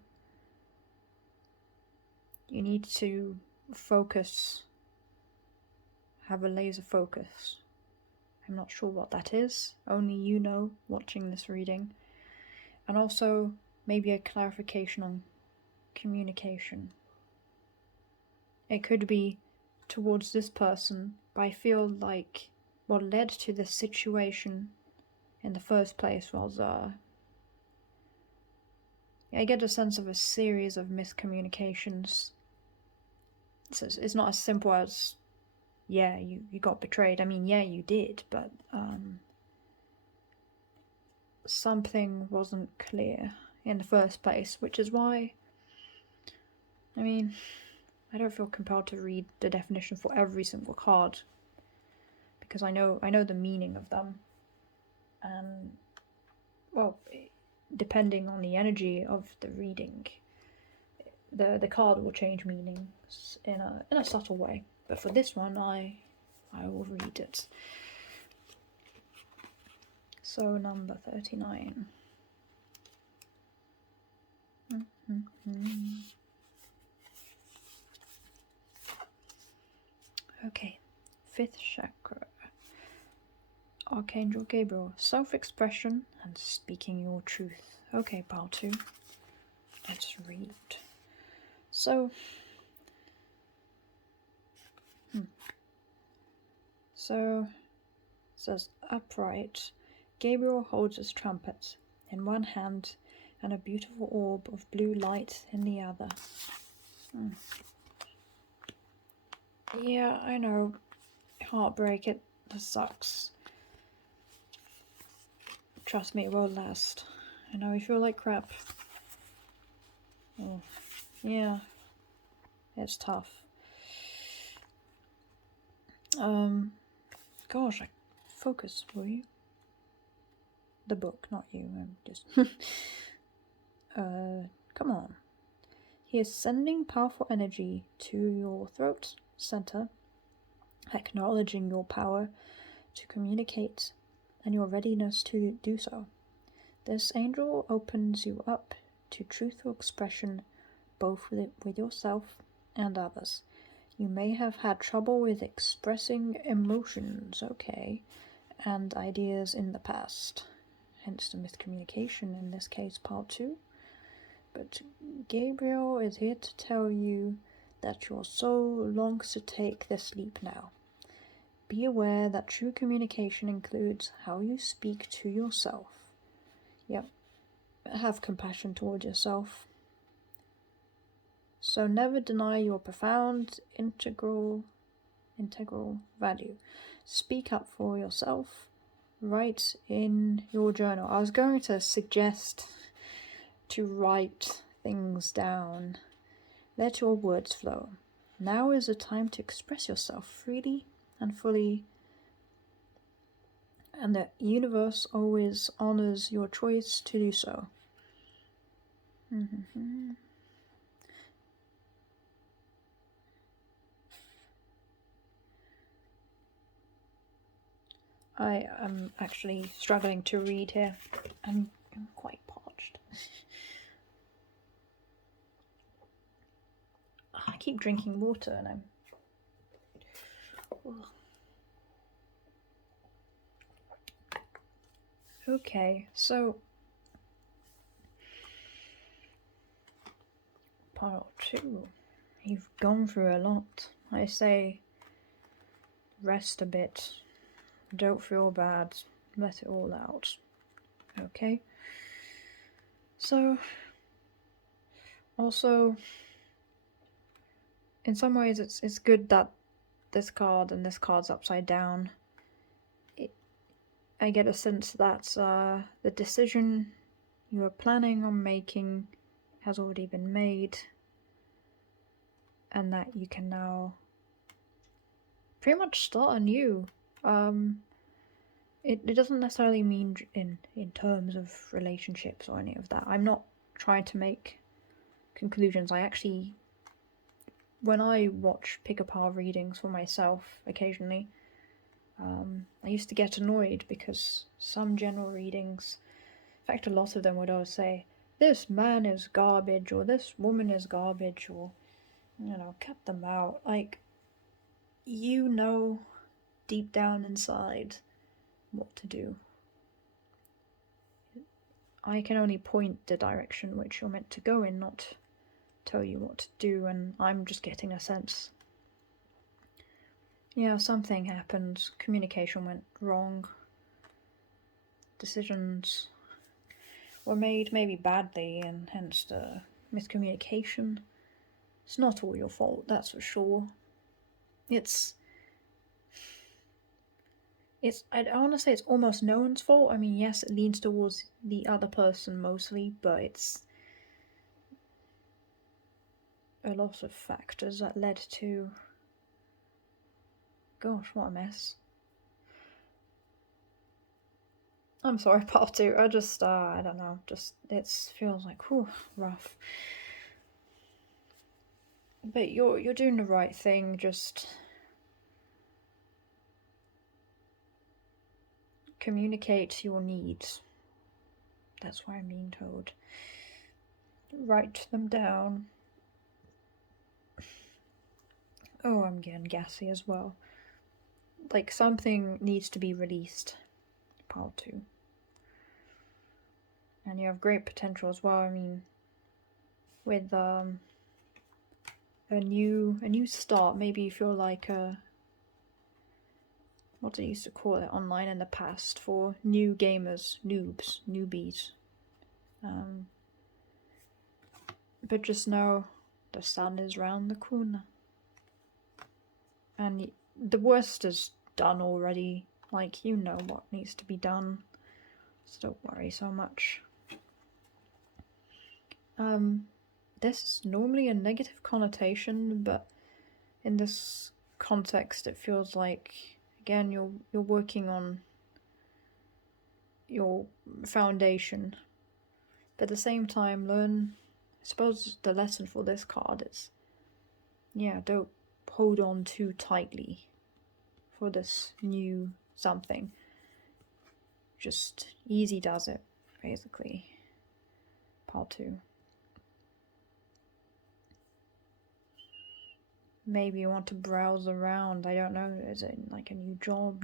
You need to focus, have a laser focus. I'm not sure what that is, only you know, watching this reading. And also maybe a clarification on communication. It could be towards this person, but I feel like what led to this situation in the first place was I get a sense of a series of miscommunications. So it's not as simple as, yeah, you got betrayed. I mean, yeah, you did, but something wasn't clear in the first place, which is why, I mean, I don't feel compelled to read the definition for every single card, because I know the meaning of them, and, well, depending on the energy of the reading, the card will change meanings in a subtle way. But for this one, I will read it. So number 39. Okay, 5th chakra. Archangel Gabriel, self-expression and speaking your truth. Okay, pile 2. Let's read. So, So, it says upright. Gabriel holds his trumpet in one hand and a beautiful orb of blue light in the other. Yeah, I know. Heartbreak, it sucks. Trust me, it won't last. I know you feel like crap. Oh, yeah, it's tough. Gosh, focus, will you? The book, not you. I'm just. Come on. He is sending powerful energy to your throat center, acknowledging your power to communicate and your readiness to do so. This angel opens you up to truthful expression both with yourself and others. You may have had trouble with expressing emotions, okay, and ideas in the past, hence the miscommunication in this case, part 2. But Gabriel is here to tell you that your soul longs to take this leap now. Be aware that true communication includes how you speak to yourself. Yep, have compassion toward yourself. So never deny your profound, integral value. Speak up for yourself. Write in your journal. I was going to suggest to write things down. Let your words flow. Now is the time to express yourself freely and fully, and the universe always honors your choice to do so. I am actually struggling to read here. I'm quite parched. I keep drinking water and I'm... Ugh. Okay, so... Part 2. You've gone through a lot. I say, rest a bit. Don't feel bad. Let it all out. Okay? So... Also... In some ways, it's good that this card and this card's upside down. I get a sense that the decision you were planning on making has already been made, and that you can now pretty much start anew. It doesn't necessarily mean in terms of relationships or any of that. I'm not trying to make conclusions. I actually, when I watch pick-apart readings for myself occasionally, I used to get annoyed because some general readings, in fact a lot of them would always say, this man is garbage, or this woman is garbage, or, you know, cut them out. Like, you know deep down inside what to do. I can only point the direction which you're meant to go in, not tell you what to do, and I'm just getting a sense. Yeah, something happened. Communication went wrong. Decisions were made maybe badly, and hence the miscommunication. It's not all your fault, that's for sure. I want to say it's almost no one's fault. I mean, yes, it leans towards the other person mostly, but it's a lot of factors that led to... Gosh, what a mess. I'm sorry, part 2. I just, I don't know, it feels like, whew, rough. But you're doing the right thing, just... communicate your needs. That's what I'm being told. Write them down. Oh, I'm getting gassy as well. Like, something needs to be released. Part 2. And you have great potential as well. I mean, with a new start, maybe you feel like what they used to call it online in the past for new gamers, newbies. But just know the sun is round the corner. And the worst is done already. Like, you know what needs to be done. So don't worry so much. This is normally a negative connotation, but in this context it feels like, again, you're working on your foundation. But at the same time, I suppose the lesson for this card is, yeah, don't hold on too tightly for this new something. Just easy does it, basically. Part 2. Maybe you want to browse around, I don't know, is it like a new job?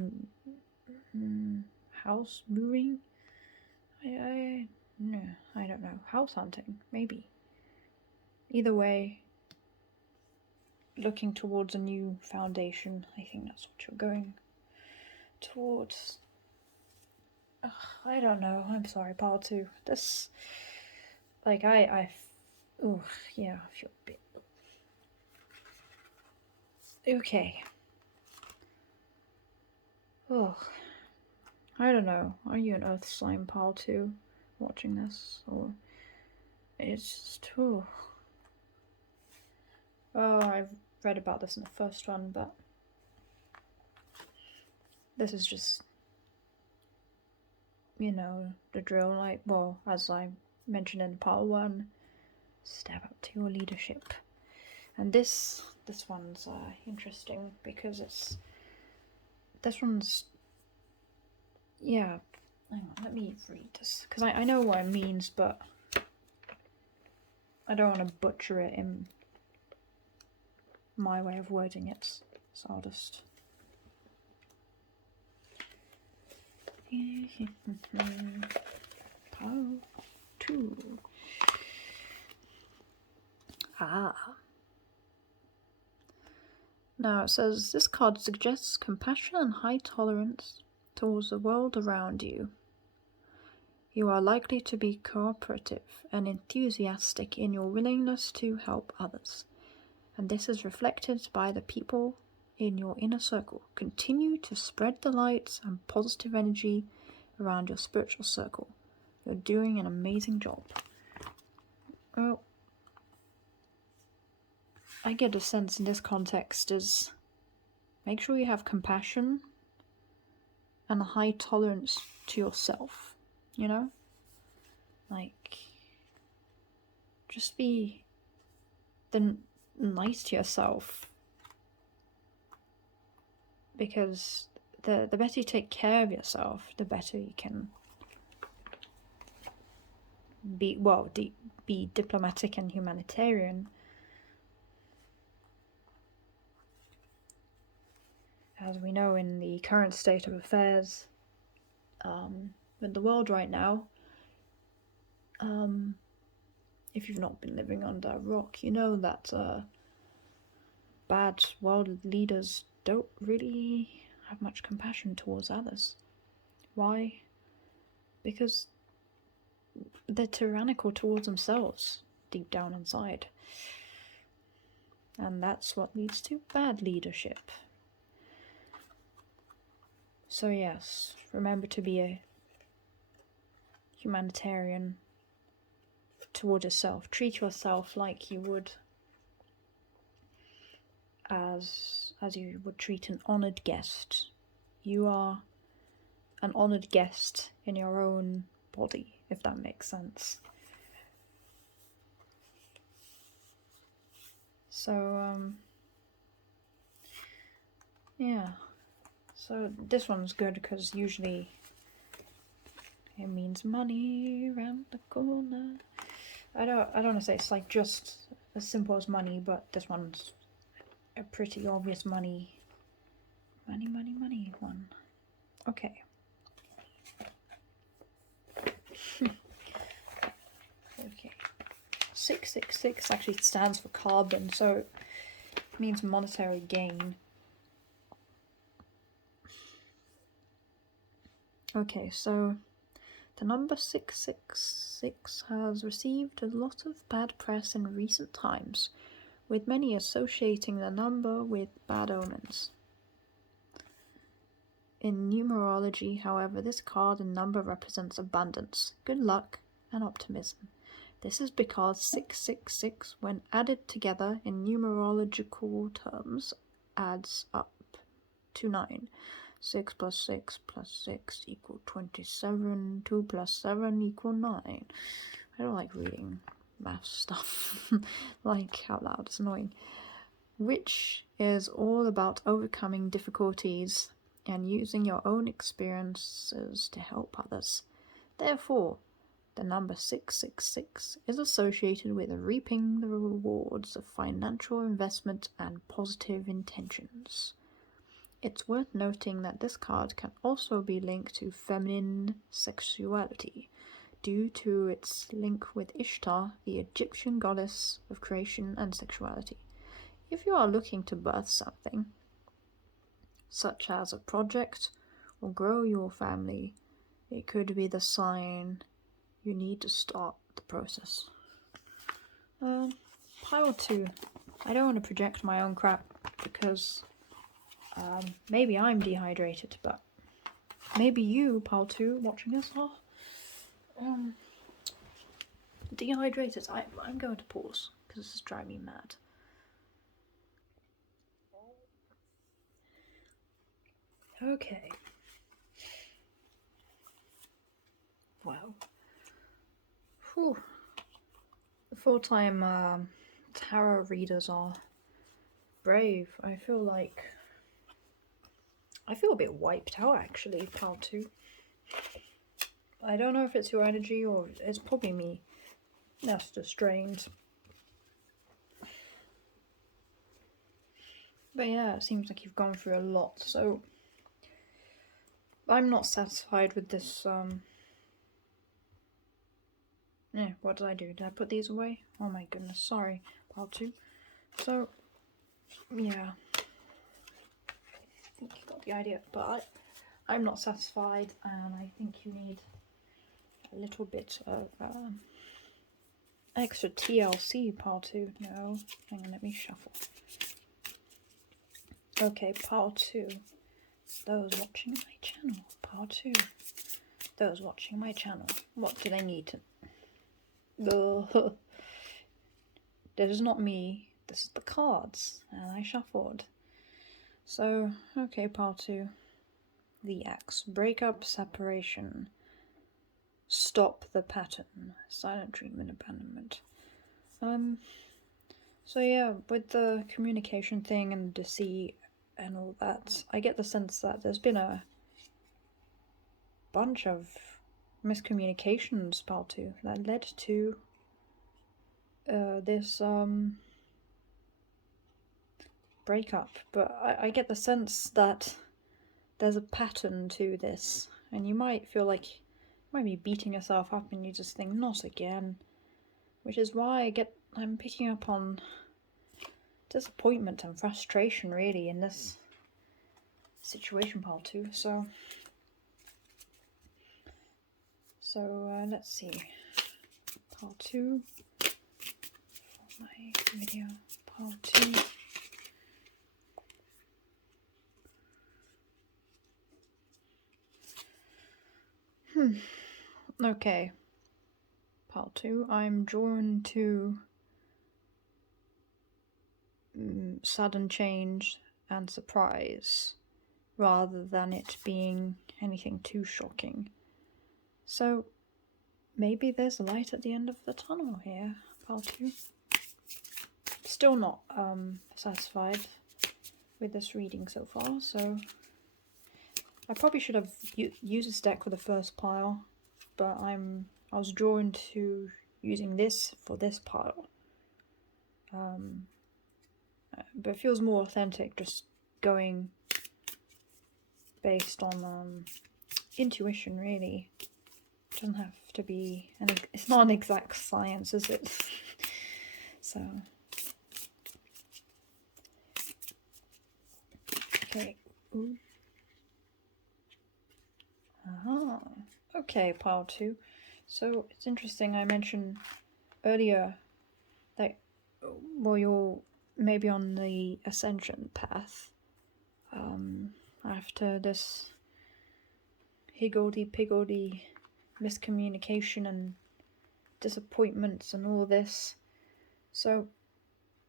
House moving? No, I don't know. House hunting, maybe. Either way, looking towards a new foundation. I think that's what you're going towards. Ugh, I don't know. I'm sorry, part 2. This, like, I feel a bit. Okay. Oh, I don't know. Are you an Earth Slime pal too, watching this, or it's just I've read about this in the first one, but this is just, you know, the drill. Like, well, as I mentioned in part 1, step up to your leadership, and this one's interesting because this one's, yeah. Hang on, let me read this because I know what it means, but I don't want to butcher it in my way of wording it, so I'll just part 2. Now it says this card suggests compassion and high tolerance towards the world around you. You are likely to be cooperative and enthusiastic in your willingness to help others, and this is reflected by the people in your inner circle. Continue to spread the light and positive energy around your spiritual circle. You're doing an amazing job. Well, I get a sense in this context is make sure you have compassion and a high tolerance to yourself, you know? Like, just be nice to yourself, because the better you take care of yourself, the better you can be diplomatic and humanitarian. As we know, in the current state of affairs in the world right now, if you've not been living under a rock, you know that bad world leaders don't really have much compassion towards others. Why? Because they're tyrannical towards themselves, deep down inside. And that's what leads to bad leadership. So yes, remember to be a humanitarian toward yourself. Treat yourself like you would as you would treat an honoured guest. You are an honoured guest in your own body, if that makes sense. So yeah. So this one's good because usually it means money around the corner. I don't want to say it's like just as simple as money, but this one's a pretty obvious money one. Okay. Okay. 666 actually stands for carbon, so it means monetary gain. Okay, so the number 666 has received a lot of bad press in recent times, with many associating the number with bad omens. In numerology, however, this card and number represents abundance, good luck, and optimism. This is because 666, when added together in numerological terms, adds up to 9. 6 plus 6 plus 6 equal 27. 2 plus 7 equal 9. I don't like reading math stuff like out loud, it's annoying. Which is all about overcoming difficulties and using your own experiences to help others. Therefore, the number 666 is associated with reaping the rewards of financial investment and positive intentions. It's worth noting that this card can also be linked to feminine sexuality, due to its link with Ishtar, the Egyptian goddess of creation and sexuality. If you are looking to birth something, such as a project or grow your family, it could be the sign you need to start the process. Pile 2. I don't want to project my own crap because maybe I'm dehydrated, but maybe you, pile 2, watching this, are dehydrated. I'm going to pause because this is driving me mad. Okay. Wow. Whew. The full-time tarot readers are brave. I feel a bit wiped out actually, pile 2. I don't know if it's your energy or it's probably me. That's just drained. But yeah, it seems like you've gone through a lot, so I'm not satisfied with this. Yeah, what did I do? Did I put these away? Oh my goodness, sorry, pile 2. So, yeah. I think you got the idea, but I'm not satisfied, and I think you need a little bit of extra TLC, pile 2. No, hang on, let me shuffle. Okay, pile 2. Those watching my channel, pile 2. Those watching my channel, what do they need to... This is not me, this is the cards, and I shuffled. So, okay, pile 2. The axe. Break up, separation. Stop the pattern. Silent treatment, abandonment. So yeah, with the communication thing and deceit and all that, I get the sense that there's been a bunch of miscommunications, pile 2, that led to this breakup. But I get the sense that there's a pattern to this, and you might feel like you might be beating yourself up and you just think, not again. Which is why I'm picking up on disappointment and frustration really in this situation, pile 2. So let's see. Pile 2 for my video. Pile 2. Okay. Pile 2. I'm drawn to sudden change and surprise, rather than it being anything too shocking. So maybe there's a light at the end of the tunnel here, pile 2. Still not satisfied with this reading so far, so I probably should have used this deck for the first pile, but I was drawn to using this for this pile. But it feels more authentic just going based on intuition, really. It doesn't have to be, it's not an exact science, is it? So, okay. Ooh. Okay, pile 2. So it's interesting, I mentioned earlier that, well, you're maybe on the ascension path after this higgledy-piggledy miscommunication and disappointments and all this. So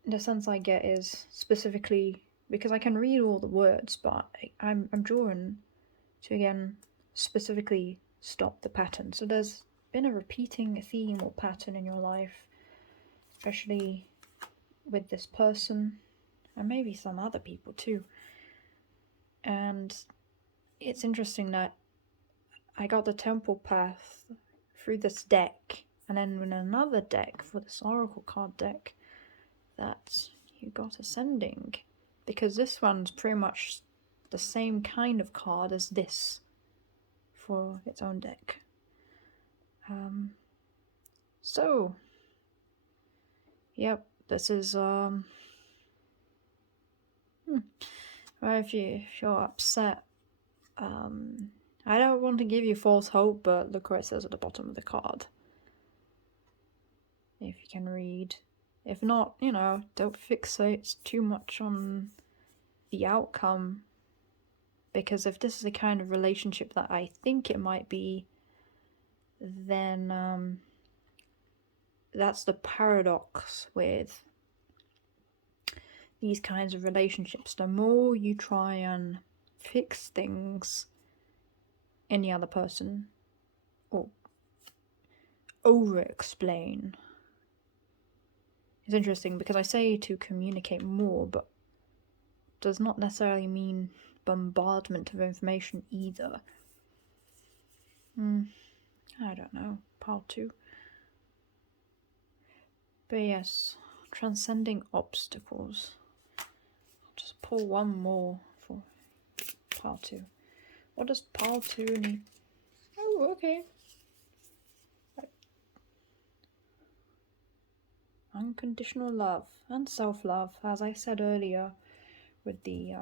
the sense I get is specifically, because I can read all the words, but I'm drawn to, again, specifically stop the pattern. So there's been a repeating theme or pattern in your life, especially with this person, and maybe some other people too. And it's interesting that I got the temple path through this deck, and then with another deck for this oracle card deck that you got ascending, because this one's pretty much the same kind of card as this for its own deck. So yep, this is well, if you're upset, I don't want to give you false hope, but look what it says at the bottom of the card, if you can read. If not, don't fixate too much on the outcome, because if this is the kind of relationship that I think it might be, then that's the paradox with these kinds of relationships. The more you try and fix things in the other person, or over-explain. It's interesting because I say to communicate more, but does not necessarily mean bombardment of information either. I don't know, pile 2. But yes, transcending obstacles. I'll just pull one more for pile 2. What does pile 2 need? Oh, okay. Unconditional love and self-love, as I said earlier with the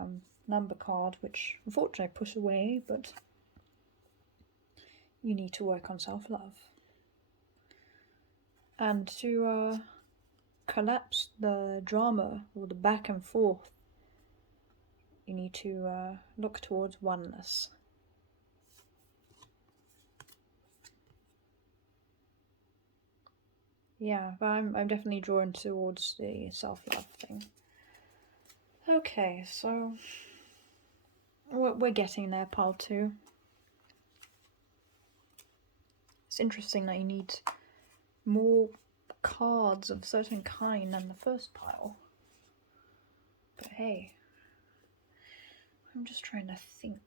number card, which unfortunately I put away, but you need to work on self-love. And to collapse the drama or the back and forth, you need to look towards oneness. Yeah, but I'm definitely drawn towards the self-love thing. Okay, so we're getting there, pile 2. It's interesting that you need more cards of a certain kind than the first pile. But hey, I'm just trying to think.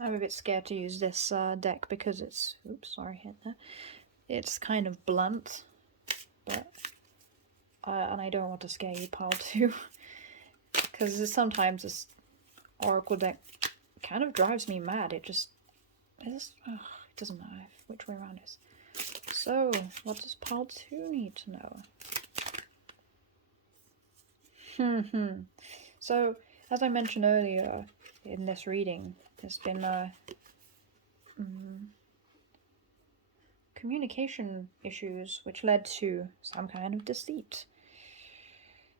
I'm a bit scared to use this deck because it's, oops, sorry, hit there. It's kind of blunt, but and I don't want to scare you, pile 2, because sometimes this oracle deck kind of drives me mad. It doesn't matter which way around it is. So, what does pile 2 need to know? So, as I mentioned earlier in this reading, there's been communication issues which led to some kind of deceit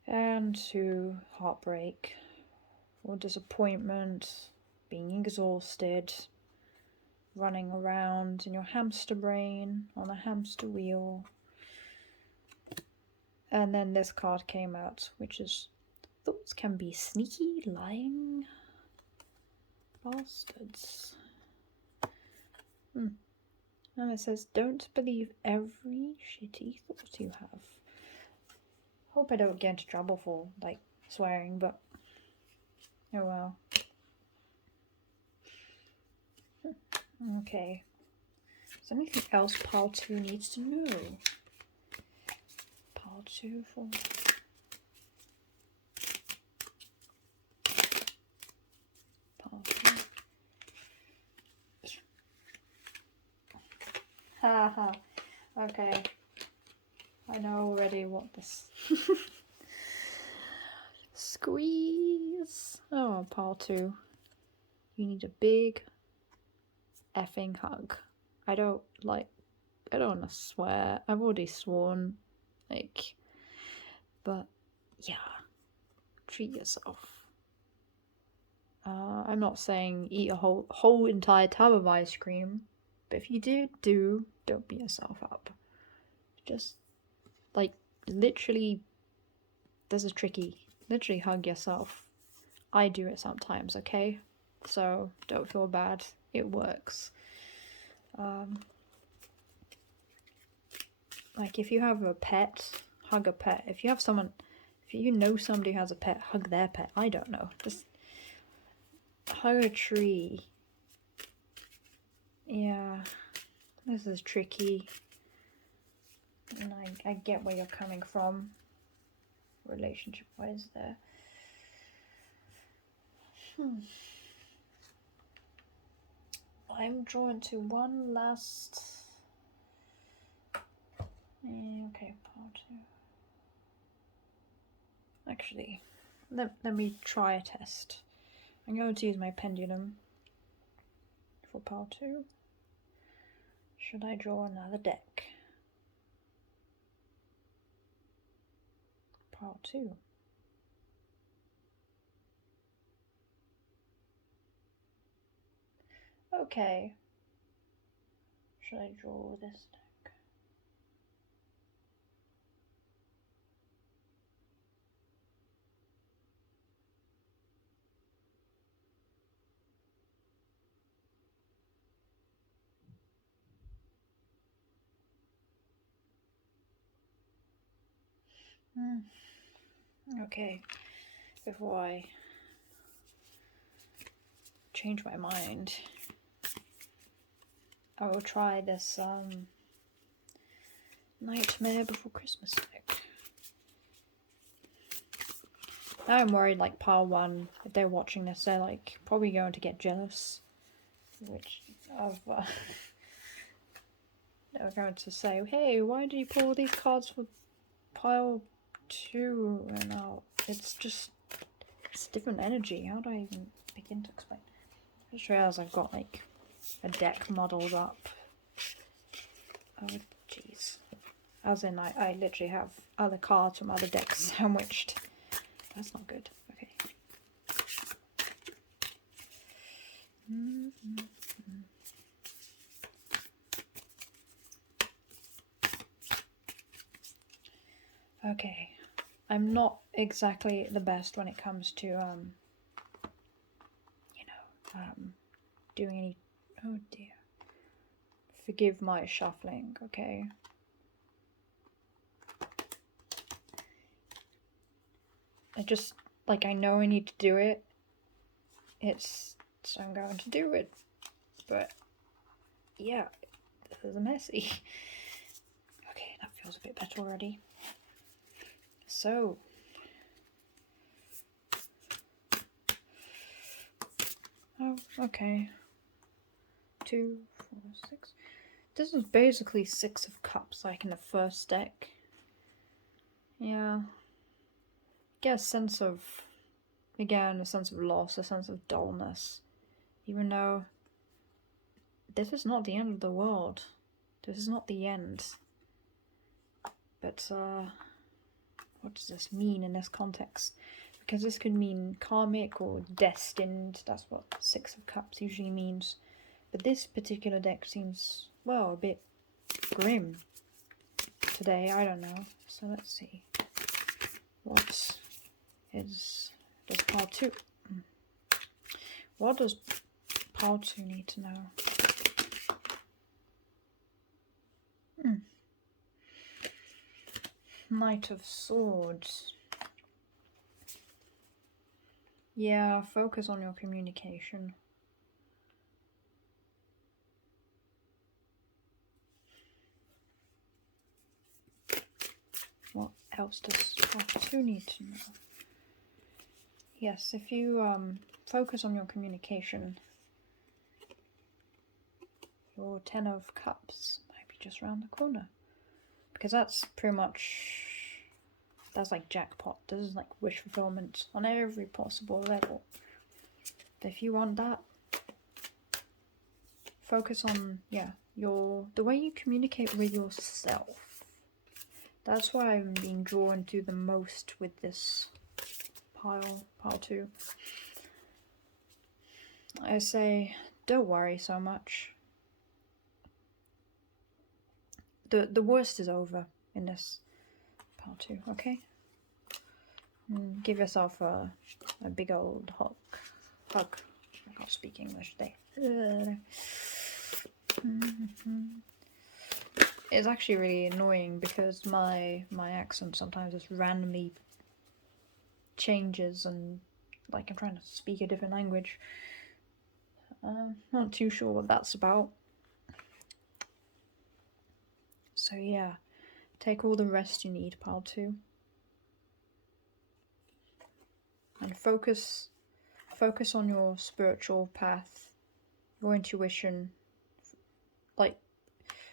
and to heartbreak or disappointment, being exhausted, running around in your hamster brain on a hamster wheel. And then this card came out, which is, thoughts can be sneaky, lying bastards. And it says, don't believe every shitty thought you have. Hope I don't get into trouble for, swearing, but oh well. Okay. Is there anything else pile 2 needs to know? Pile 2 for... pile 2. Haha. Okay. I know already what this... Squeeze! Oh, pile 2. You need a big effing hug. I don't want to swear. I've already sworn. But yeah. Treat yourself. I'm not saying eat a whole entire tub of ice cream. But if you do, don't beat yourself up. Just, literally, this is tricky. Literally hug yourself. I do it sometimes, okay? So, don't feel bad. It works. If you have a pet, hug a pet. If you know somebody who has a pet, hug their pet. I don't know. Just hug a tree. Yeah. This is tricky. And I get where you're coming from, relationship-wise there. I'm drawn to one last... okay, part 2. Actually, let me try a test. I'm going to use my pendulum for part 2. Should I draw another deck? Part 2. Okay. Should I draw this deck? Okay. Before I change my mind, I will try this Nightmare Before Christmas deck. Now I'm worried, pile 1, if they're watching this, they're probably going to get jealous, they're going to say, hey, why do you pull these cards for pile 2? And it's different energy. How do I even begin to explain? I just realised I've got a deck modelled up. Oh jeez. As in I literally have other cards from other decks sandwiched. That's not good. Okay. Okay. I'm not exactly the best when it comes to doing any... oh dear. Forgive my shuffling, okay? I just, I know I need to do it. So I'm going to do it. But, yeah, this is messy. Okay, that feels a bit better already. So, oh, okay. 2, 4, 6. This is basically 6 of cups, in the first deck. Yeah. Get a sense of, again, a sense of loss, a sense of dullness. Even though this is not the end of the world. This is not the end. But, what does this mean in this context? Because this could mean karmic or destined. That's what 6 of cups usually means. But this particular deck seems, well, a bit grim today. I don't know. So let's see. What does part 2? What does part 2 need to know? Knight of Swords. Yeah, focus on your communication. What else does part 2 need to know? Yes, if you focus on your communication, your 10 of Cups might be just around the corner. Because that's pretty much, that's like jackpot. This is like wish fulfillment on every possible level. But if you want that, focus on, the way you communicate with yourself. That's why I'm being drawn to the most with this pile 2. I say, don't worry so much. The worst is over in this pile 2, okay? And give yourself a big old hug. I can't speak English today. It's actually really annoying because my accent sometimes just randomly changes, and like I'm trying to speak a different language. Not too sure what that's about. So yeah, take all the rest you need, pile 2. And focus on your spiritual path, your intuition. Like,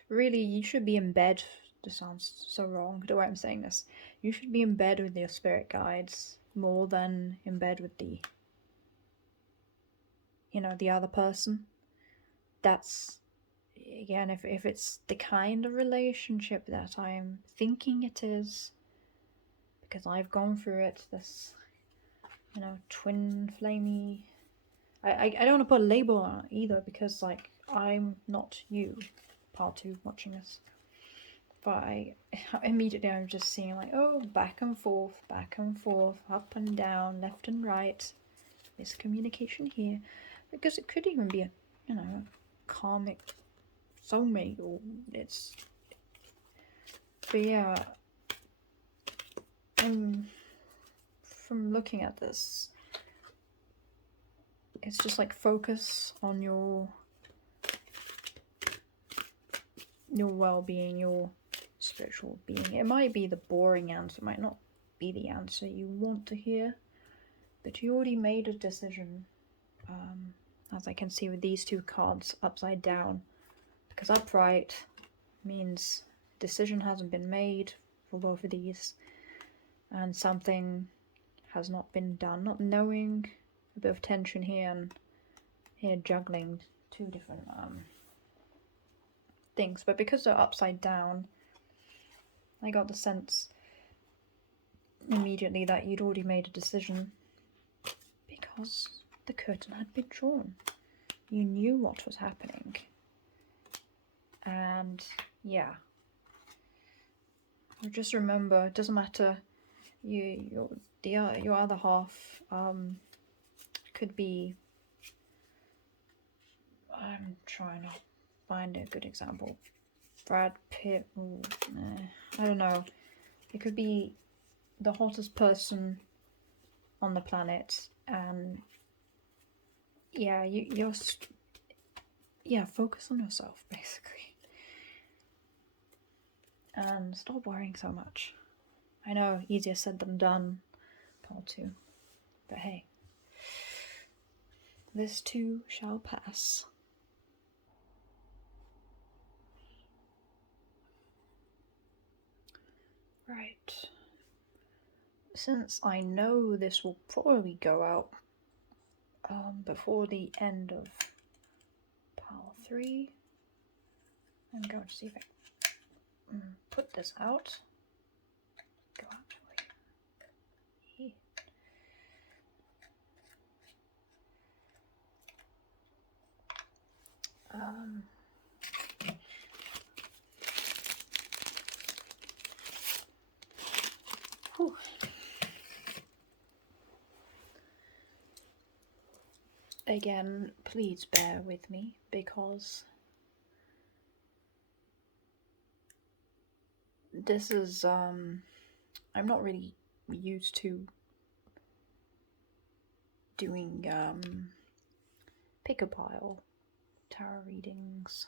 really, you should be in bed. This sounds so wrong, the way I'm saying this. You should be in bed with your spirit guides more than in bed with the other person. That's, again, if it's the kind of relationship that I'm thinking it is, because I've gone through it, this, twin flamey. I don't want to put a label on it either, because like I'm not you, part 2, watching this. But immediately I'm just seeing like, oh, back and forth, up and down, left and right. Miscommunication here, because it could even be a karmic soulmate, or it's. But yeah, from looking at this, it's just like focus on your well-being, your spiritual being. It might be the boring answer, it might not be the answer you want to hear, but you already made a decision, as I can see with these 2 cards upside down, because upright means decision hasn't been made for both of these, and something has not been done, not knowing, a bit of tension here, and here juggling 2 different things. But because they're upside down, I got the sense immediately that you'd already made a decision, because the curtain had been drawn. You knew what was happening. And yeah, just remember, it doesn't matter. Your other half could be. I'm trying to find a good example. Brad Pitt. I don't know. It could be the hottest person on the planet, and focus on yourself, basically, and stop worrying so much. I know, easier said than done, part 2, but hey, this too shall pass. Right. Since I know this will probably go out before the end of pile 3, I'm going to see if I can put this out. Go out. Whew. Again, please bear with me, because this is I'm not really used to doing pick-a-pile tarot readings.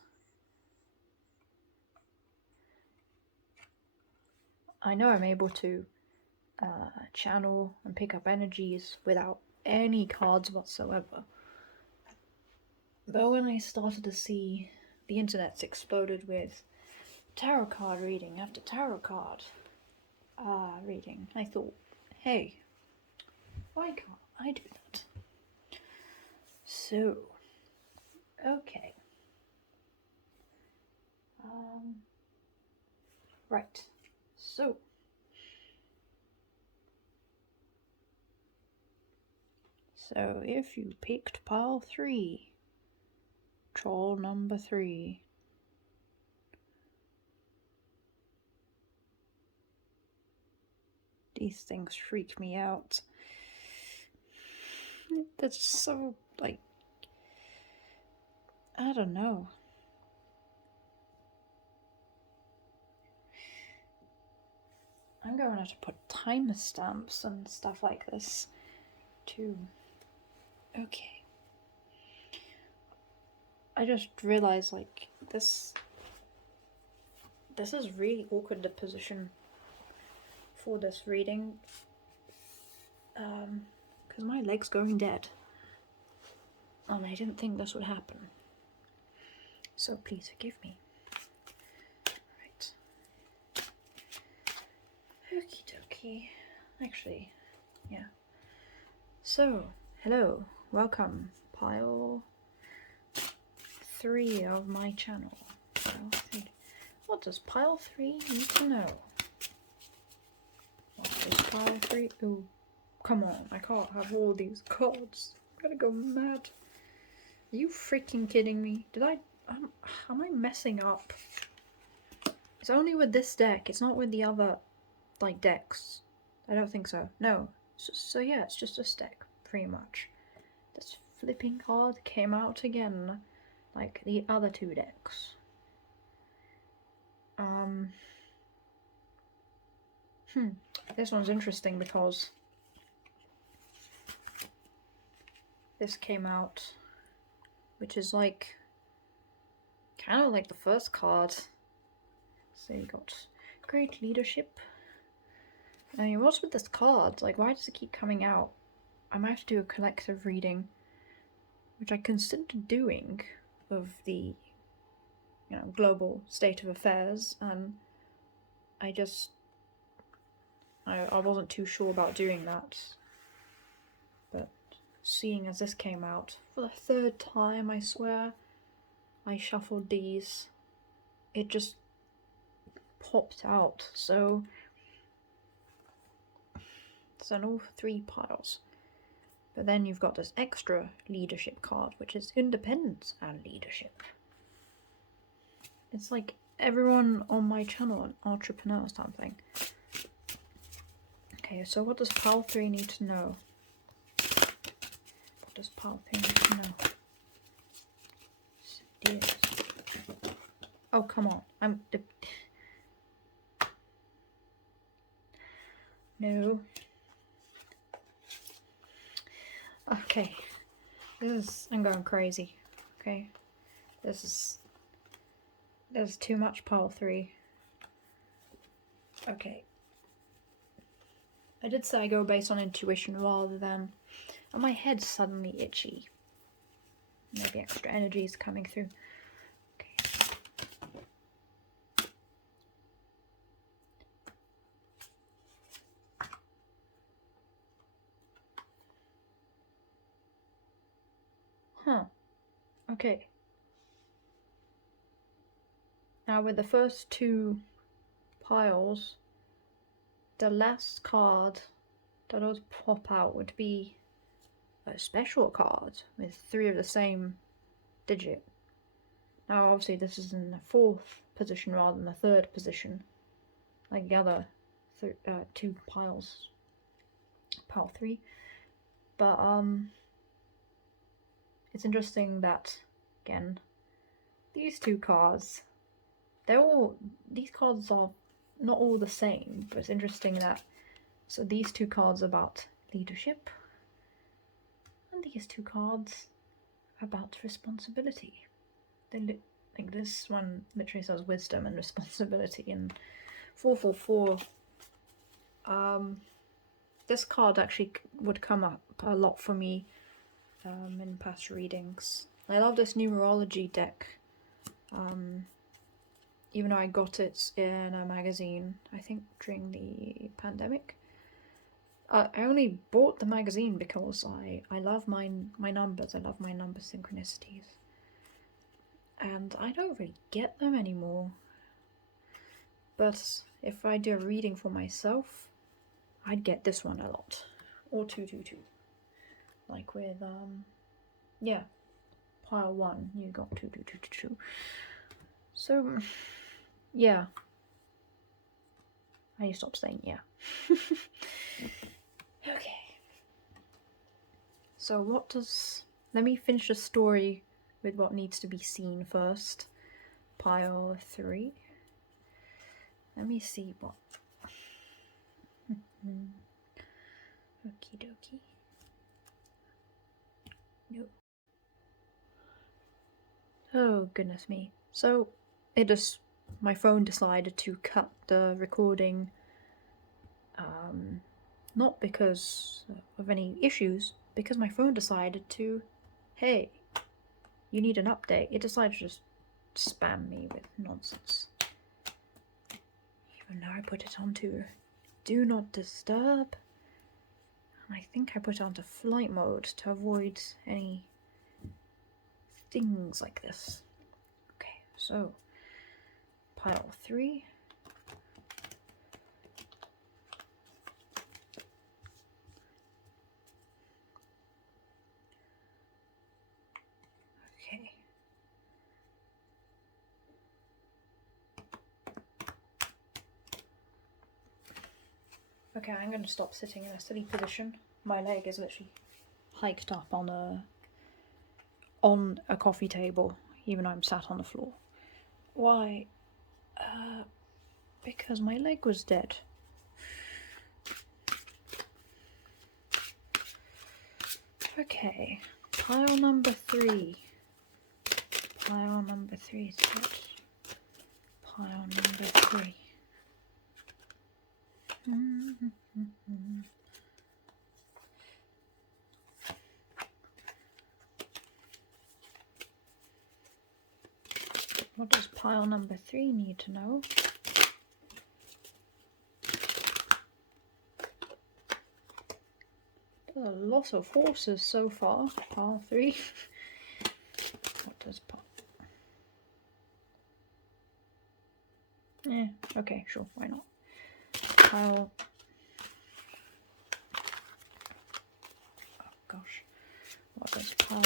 I know I'm able to channel and pick up energies without any cards whatsoever. But when I started to see the internet's exploded with tarot card reading after tarot card reading, I thought, hey, why can't I do that? So, okay. Right. So, if you picked pile 3, troll number 3, these things freak me out. That's so, like, I don't know. I'm going to have to put timestamps and stuff like this too. Okay. I just realized, like, this is really awkward, the position for this reading. Because my leg's going dead. And I didn't think this would happen. So please forgive me. Right. Okie dokie. Actually, yeah. So, hello. Welcome. Pile 3 of my channel. What does pile 3 need to know? What is pile 3? Ooh, come on. I can't have all these cards. I'm gonna go mad. Are you freaking kidding me? Am I messing up? It's only with this deck. It's not with the other, like, decks. I don't think so. No. So yeah, it's just this deck, pretty much. This flipping card came out again, like the other 2 decks. This one's interesting because this came out, which is like kind of like the first card. So you got great leadership. I mean, what's with this card? Like, why does it keep coming out? I might have to do a collective reading, which I considered doing, of the, global state of affairs, and I wasn't too sure about doing that. But seeing as this came out for the 3rd time, I swear, I shuffled these, it just popped out. So it's on all 3 piles. But then you've got this extra leadership card, which is independence and leadership. It's like everyone on my channel an entrepreneur or something. Okay, so what does pile 3 need to know? What does pile 3 need to know? Yes. Oh, come on. No. Okay. I'm going crazy. Okay. There's too much pile 3. Okay. I did say I go based on intuition rather than... And my head's suddenly itchy. Maybe extra energy is coming through. Okay. Huh. Okay. Now with the first 2 piles, the last card that would pop out would be a special card with 3 of the same digit. Now obviously this is in the 4th position rather than the 3rd position, like the other 2 piles, pile 3. But it's interesting that, again, these 2 cards, these cards are not all the same, but it's interesting that, so these 2 cards are about leadership, and these 2 cards are about responsibility. Like this one literally says wisdom and responsibility, and 444, this card actually would come up a lot for me in past readings. I love this numerology deck. even though I got it in a magazine, I think during the pandemic. I only bought the magazine because I love my numbers. I love my number synchronicities. And I don't really get them anymore. But if I do a reading for myself, I'd get this one a lot. Or 222. Like with, yeah, pile 1, you got 2222. So, yeah. I need to stop saying yeah. Okay. So what does... Let me finish the story with what needs to be seen first. Pile 3. Let me see what... Okie dokie. No. Oh, goodness me. So, my phone decided to cut the recording, not because of any issues, because my phone decided to, hey, you need an update. It decided to just spam me with nonsense. Even though I put it onto Do Not Disturb. I think I put it onto flight mode to avoid any things like this. Okay, so pile 3. Okay. Okay, I'm going to stop sitting in a silly position. My leg is literally hiked up on a coffee table, even though I'm sat on the floor. Why? Because my leg was dead. Okay, pile number 3. Pile number 3 is dead. Pile number 3. What does pile number 3 need to know? There's a lot of horses so far. Pile 3. What does pile... Yeah, okay, sure, why not? Pile... Oh gosh. What does pile...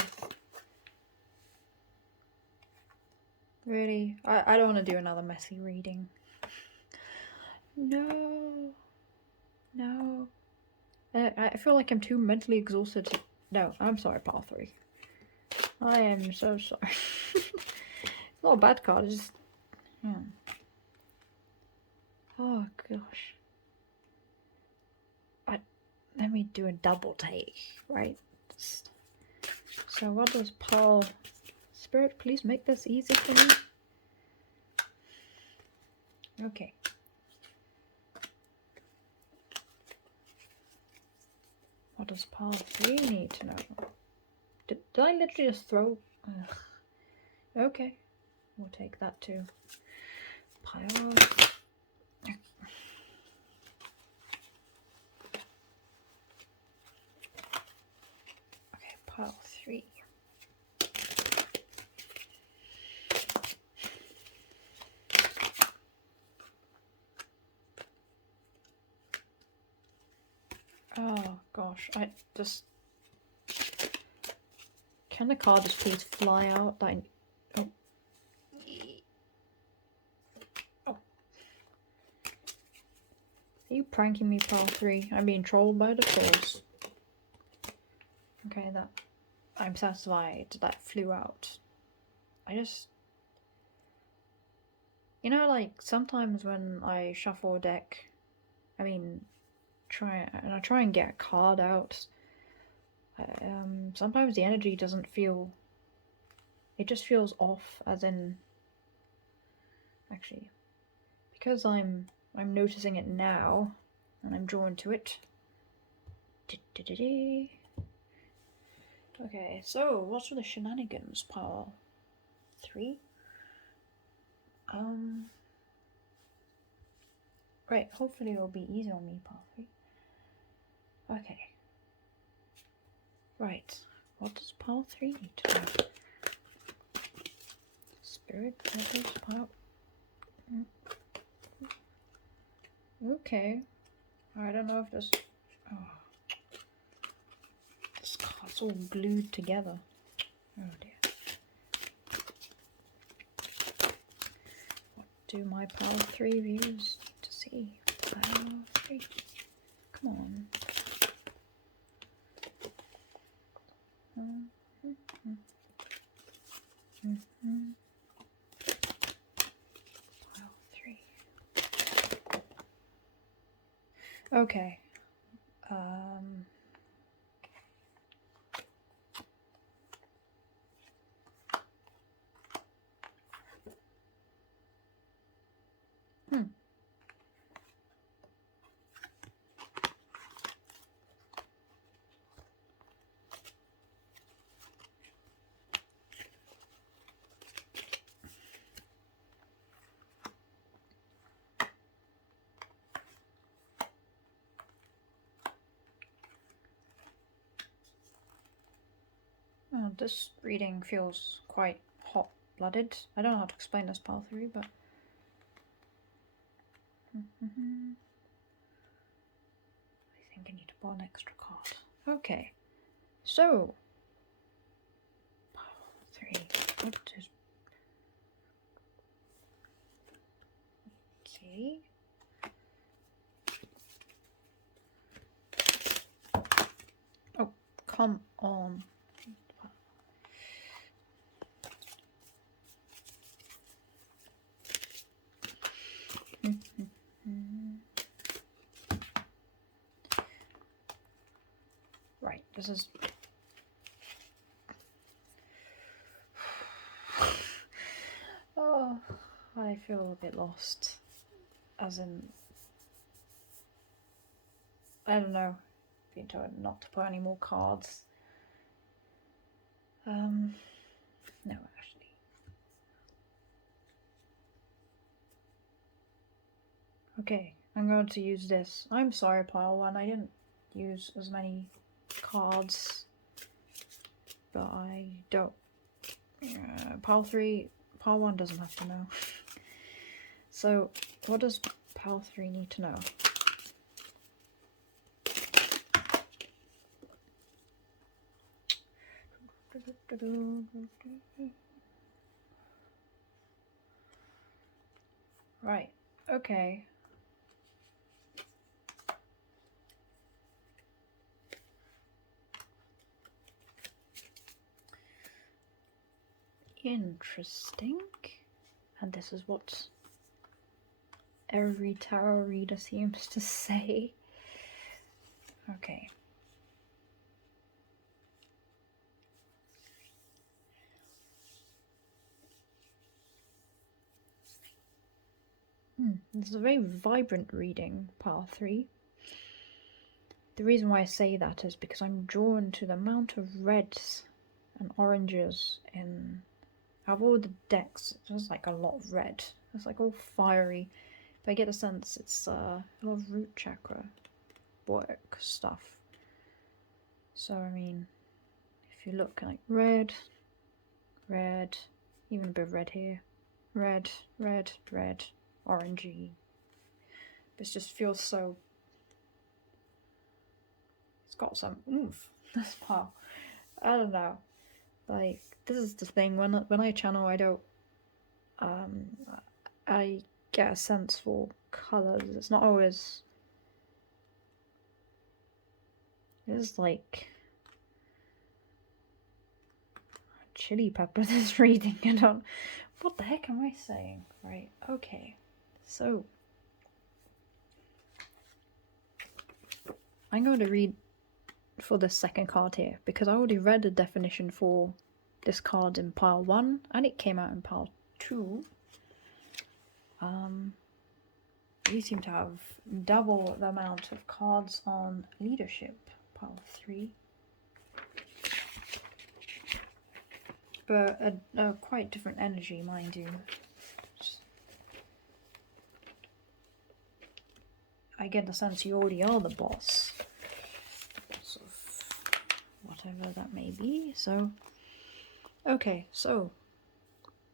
Really? I don't want to do another messy reading. No. No. I feel like I'm too mentally exhausted to... No, I'm sorry, pile 3. I am so sorry. It's not a bad card, it's just... Yeah. Oh gosh. Let me do a double take, right? So what does pile... Spirit, please make this easy for me. Okay. What does pile 3 need to know? Did I literally just throw... Ugh. Okay. We'll take that too. Pile... Okay, pile 3. Oh gosh, I just... Can the card just please fly out? Oh. Oh. Are you pranking me, pile 3? I'm being trolled by the trolls. Okay, that... I'm satisfied that flew out. I just... You know, like, sometimes when I shuffle a deck, I mean... I try and get a card out. Sometimes the energy doesn't feel... It just feels off, as in... Actually, because I'm noticing it now, and I'm drawn to it. Okay, so what's with the shenanigans, pile 3? Right, hopefully it'll be easy on me, pile 3. Okay. Right, what does pile 3 need to know? Spirit feathers pile. Okay. I don't know if this. Oh. This card's all glued together. Oh dear. What do my pile 3 views need to see? Pile 3. Come on. Pile 3. Okay. Oh, this reading feels quite hot-blooded. I don't know how to explain this pile 3, but... I think I need to pull an extra card. Okay, so... Pile 3, what is... Okay... Oh, come on. Right, this is... Oh, I feel a bit lost. As in... I don't know. Being told not to put any more cards. No, actually. Okay, I'm going to use this. I'm sorry, pile 1. I didn't use as many cards, but I don't. Pile 3, pile 1 doesn't have to know. So, what does pile 3 need to know? Right, okay. Interesting. And this is what every tarot reader seems to say. Okay. This is a very vibrant reading, pile 3. The reason why I say that is because I'm drawn to the amount of reds and oranges in... Out of all the decks, there's like a lot of red. It's like all fiery. But I get the sense it's a lot of root chakra work stuff. So, I mean, if you look like red, even a bit of red here, red, orangey. This just feels so... It's got some oomph, this pile. I don't know. Like, this is the thing, when I channel, I don't... I get a sense for colours. It's not always... It's like... Chili pepper, this reading. I don't... What the heck am I saying? Right, okay. So... I'm going to read for the second card here, because I already read the definition for this card in pile 1, and it came out in pile 2. We seem to have double the amount of cards on leadership, pile 3. But a quite different energy, mind you. I get the sense you already are the boss. So, whatever that may be. So, okay, so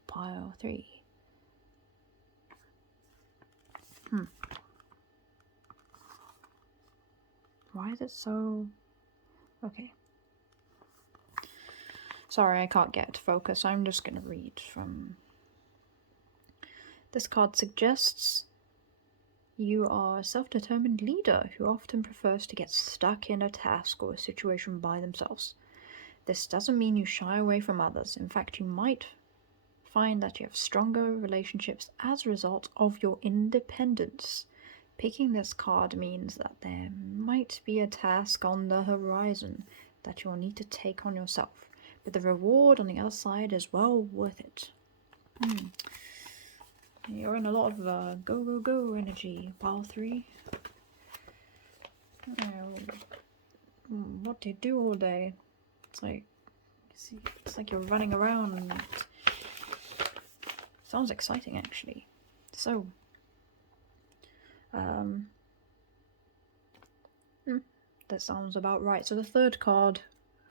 pile 3. Why is it so... Okay. Sorry, I can't get to focus. I'm just going to read from... This card suggests you are a self-determined leader who often prefers to get stuck in a task or a situation by themselves. This doesn't mean you shy away from others. In fact, you might find that you have stronger relationships as a result of your independence. Picking this card means that there might be a task on the horizon that you'll need to take on yourself, but the reward on the other side is well worth it. You're in a lot of go, go, go energy, pile 3. What do you do all day? It's like you're running around. Sounds exciting, actually. So, that sounds about right. So the third card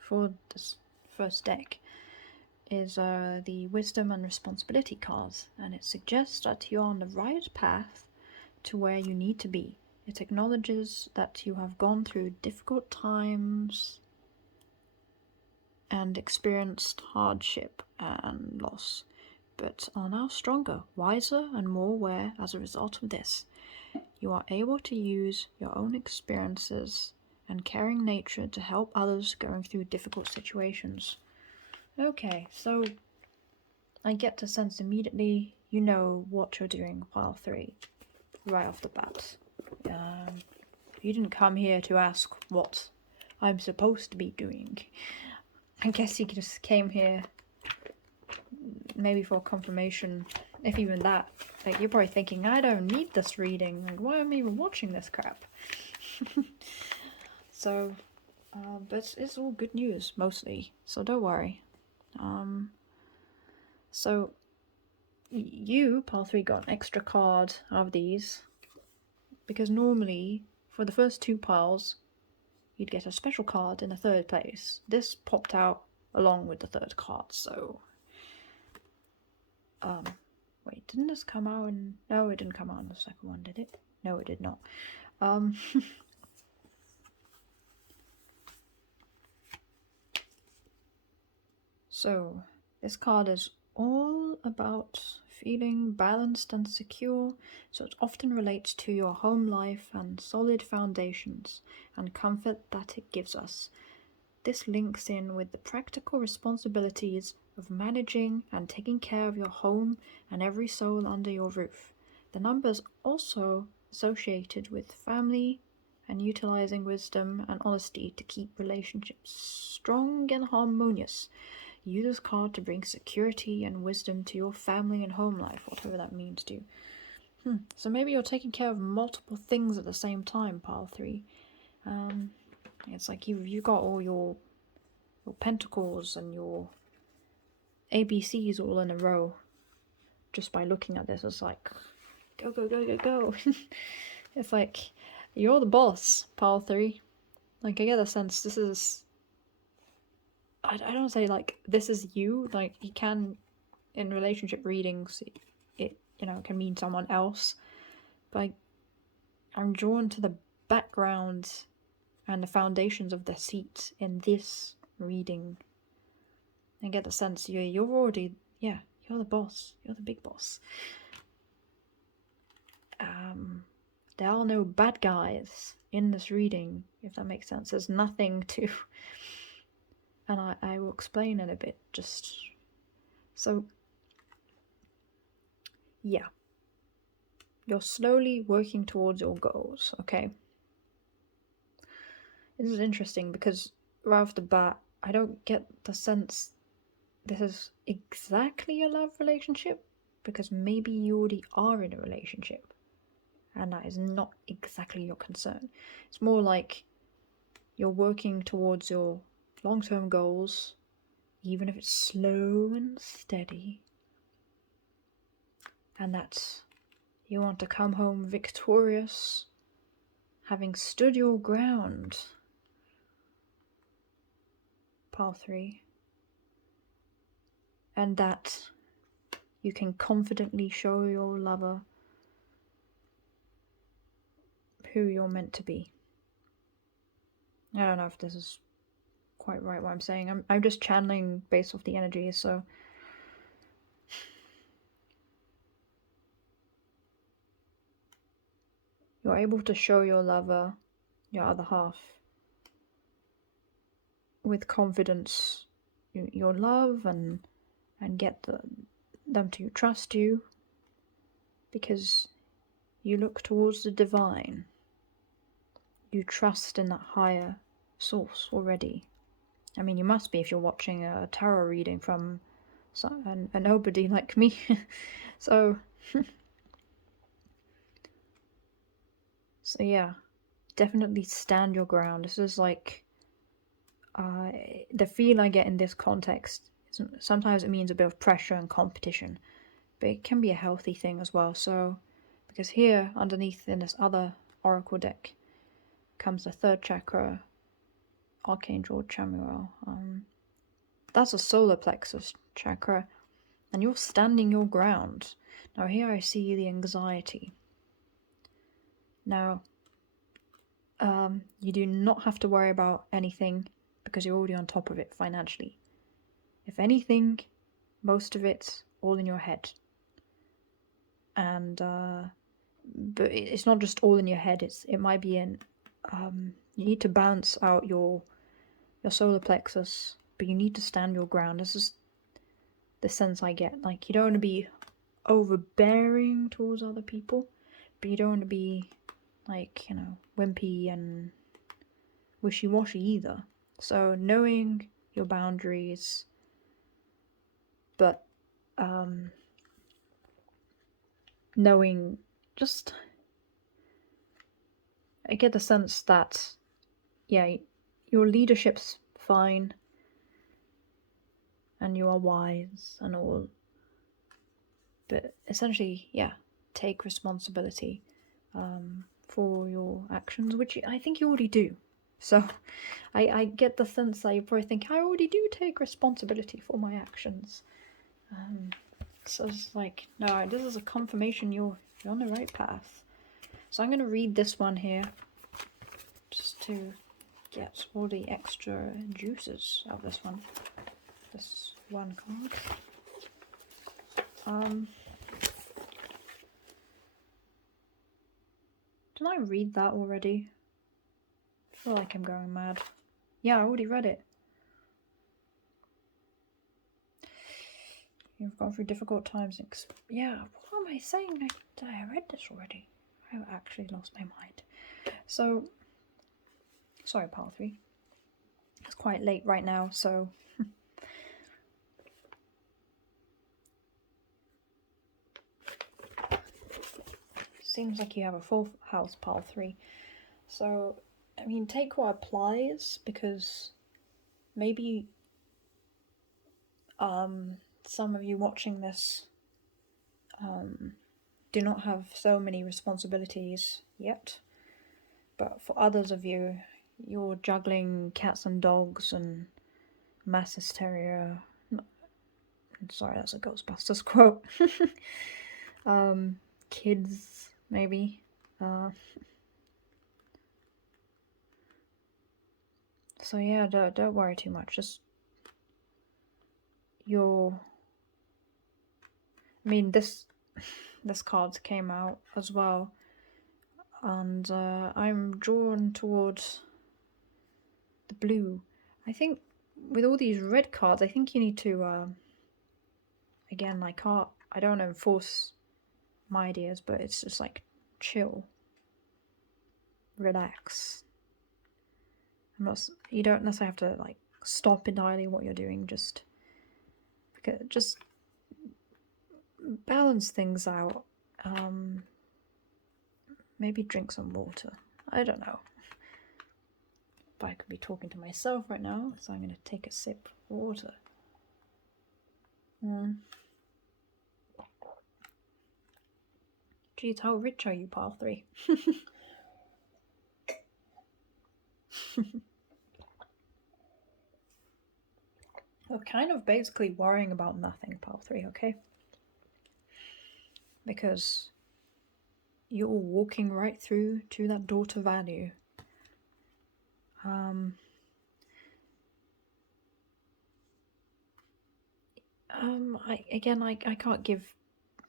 for this first deck is the Wisdom and Responsibility cards, and it suggests that you're on the right path to where you need to be. It acknowledges that you have gone through difficult times and experienced hardship and loss, but are now stronger, wiser, and more aware as a result of this. You are able to use your own experiences and caring nature to help others going through difficult situations. Okay, so I get the sense immediately you know what you're doing, pile 3, right off the bat. You didn't come here to ask what I'm supposed to be doing. I guess you just came here maybe for confirmation, if even that. Like, you're probably thinking, I don't need this reading. Like, why am I even watching this crap? So, but it's all good news, mostly. So don't worry. So you, pile 3, got an extra card of these, because normally for the first 2 piles you'd get a special card in the third place. This popped out along with the third card, so wait, didn't this come out in... No, it didn't come out in the second one, did it? No, it did not. So this card is all about feeling balanced and secure, so it often relates to your home life and solid foundations and comfort that it gives us. This links in with the practical responsibilities of managing and taking care of your home and every soul under your roof. The number is also associated with family and utilizing wisdom and honesty to keep relationships strong and harmonious. Use this card to bring security and wisdom to your family and home life, whatever that means to you. So maybe you're taking care of multiple things at the same time, pile 3. It's like you've got all your pentacles and your ABCs all in a row. Just by looking at this, it's like, go, go, go, go, go. It's like, you're the boss, pile 3. Like, I get a sense this is... I don't say, like, this is you. Like, you can, in relationship readings, it can mean someone else. But I'm drawn to the background and the foundations of the seat in this reading. And get the sense you're already... Yeah, you're the boss. You're the big boss. There are no bad guys in this reading, if that makes sense. There's nothing to... And I will explain in a bit, just... So, yeah. You're slowly working towards your goals, okay? This is interesting because right off the bat, I don't get the sense this is exactly a love relationship, because maybe you already are in a relationship, and that is not exactly your concern. It's more like you're working towards your long-term goals, even if it's slow and steady, and that you want to come home victorious having stood your ground, pile 3, and that you can confidently show your lover who you're meant to be. I don't know if this is quite right what I'm saying. I'm just channeling based off the energy, so you're able to show your lover, your other half, with confidence your love and get them to trust you, because you look towards the divine. You trust in that higher source already. I mean, you must be if you're watching a tarot reading from a nobody like me. So yeah, definitely stand your ground. This is like the feel I get in this context. Sometimes it means a bit of pressure and competition, but it can be a healthy thing as well. So, because here underneath in this other oracle deck comes the 3rd chakra, Archangel Chamuel. That's a solar plexus chakra, and you're standing your ground. Now here I see the anxiety. Now, you do not have to worry about anything because you're already on top of it financially. If anything, most of it's all in your head. And but it's not just all in your head. It might be in. You need to balance out your solar plexus, but you need to stand your ground. This is the sense I get. Like, you don't want to be overbearing towards other people, but you don't want to be like, wimpy and wishy-washy either. So knowing your boundaries, but knowing, just, I get the sense that, yeah, your leadership's fine and you are wise and all, but essentially, yeah, take responsibility for your actions, which I think you already do. So I get the sense that you probably think, I already do take responsibility for my actions. So it's like, no, this is a confirmation you're on the right path. So I'm going to read this one here just to get all the extra juices out of this one. This one card. Did I read that already? I feel like I'm going mad. Yeah, I already read it. You've gone through difficult times. Yeah, what am I saying? I read this already. I actually lost my mind. So, sorry, pile 3. It's quite late right now, so... Seems like you have a 4th house, pile 3. So, I mean, take what applies, because maybe some of you watching this do not have so many responsibilities yet, but for others of you, you're juggling cats and dogs and mass hysteria. Sorry, that's a Ghostbusters quote. Kids, maybe. So yeah, don't worry too much. Just I mean, this card came out as well, and I'm drawn towards the blue. I think with all these red cards, I think you need to again, I don't want to enforce my ideas, but it's just like chill, relax. You don't necessarily have to like stop entirely what you're doing, just balance things out. Maybe drink some water. I don't know. But I could be talking to myself right now, so I'm going to take a sip of water. Geez, how rich are you, pile 3? We're kind of basically worrying about nothing, pile 3, okay? Because you're walking right through to that door to value. I can't give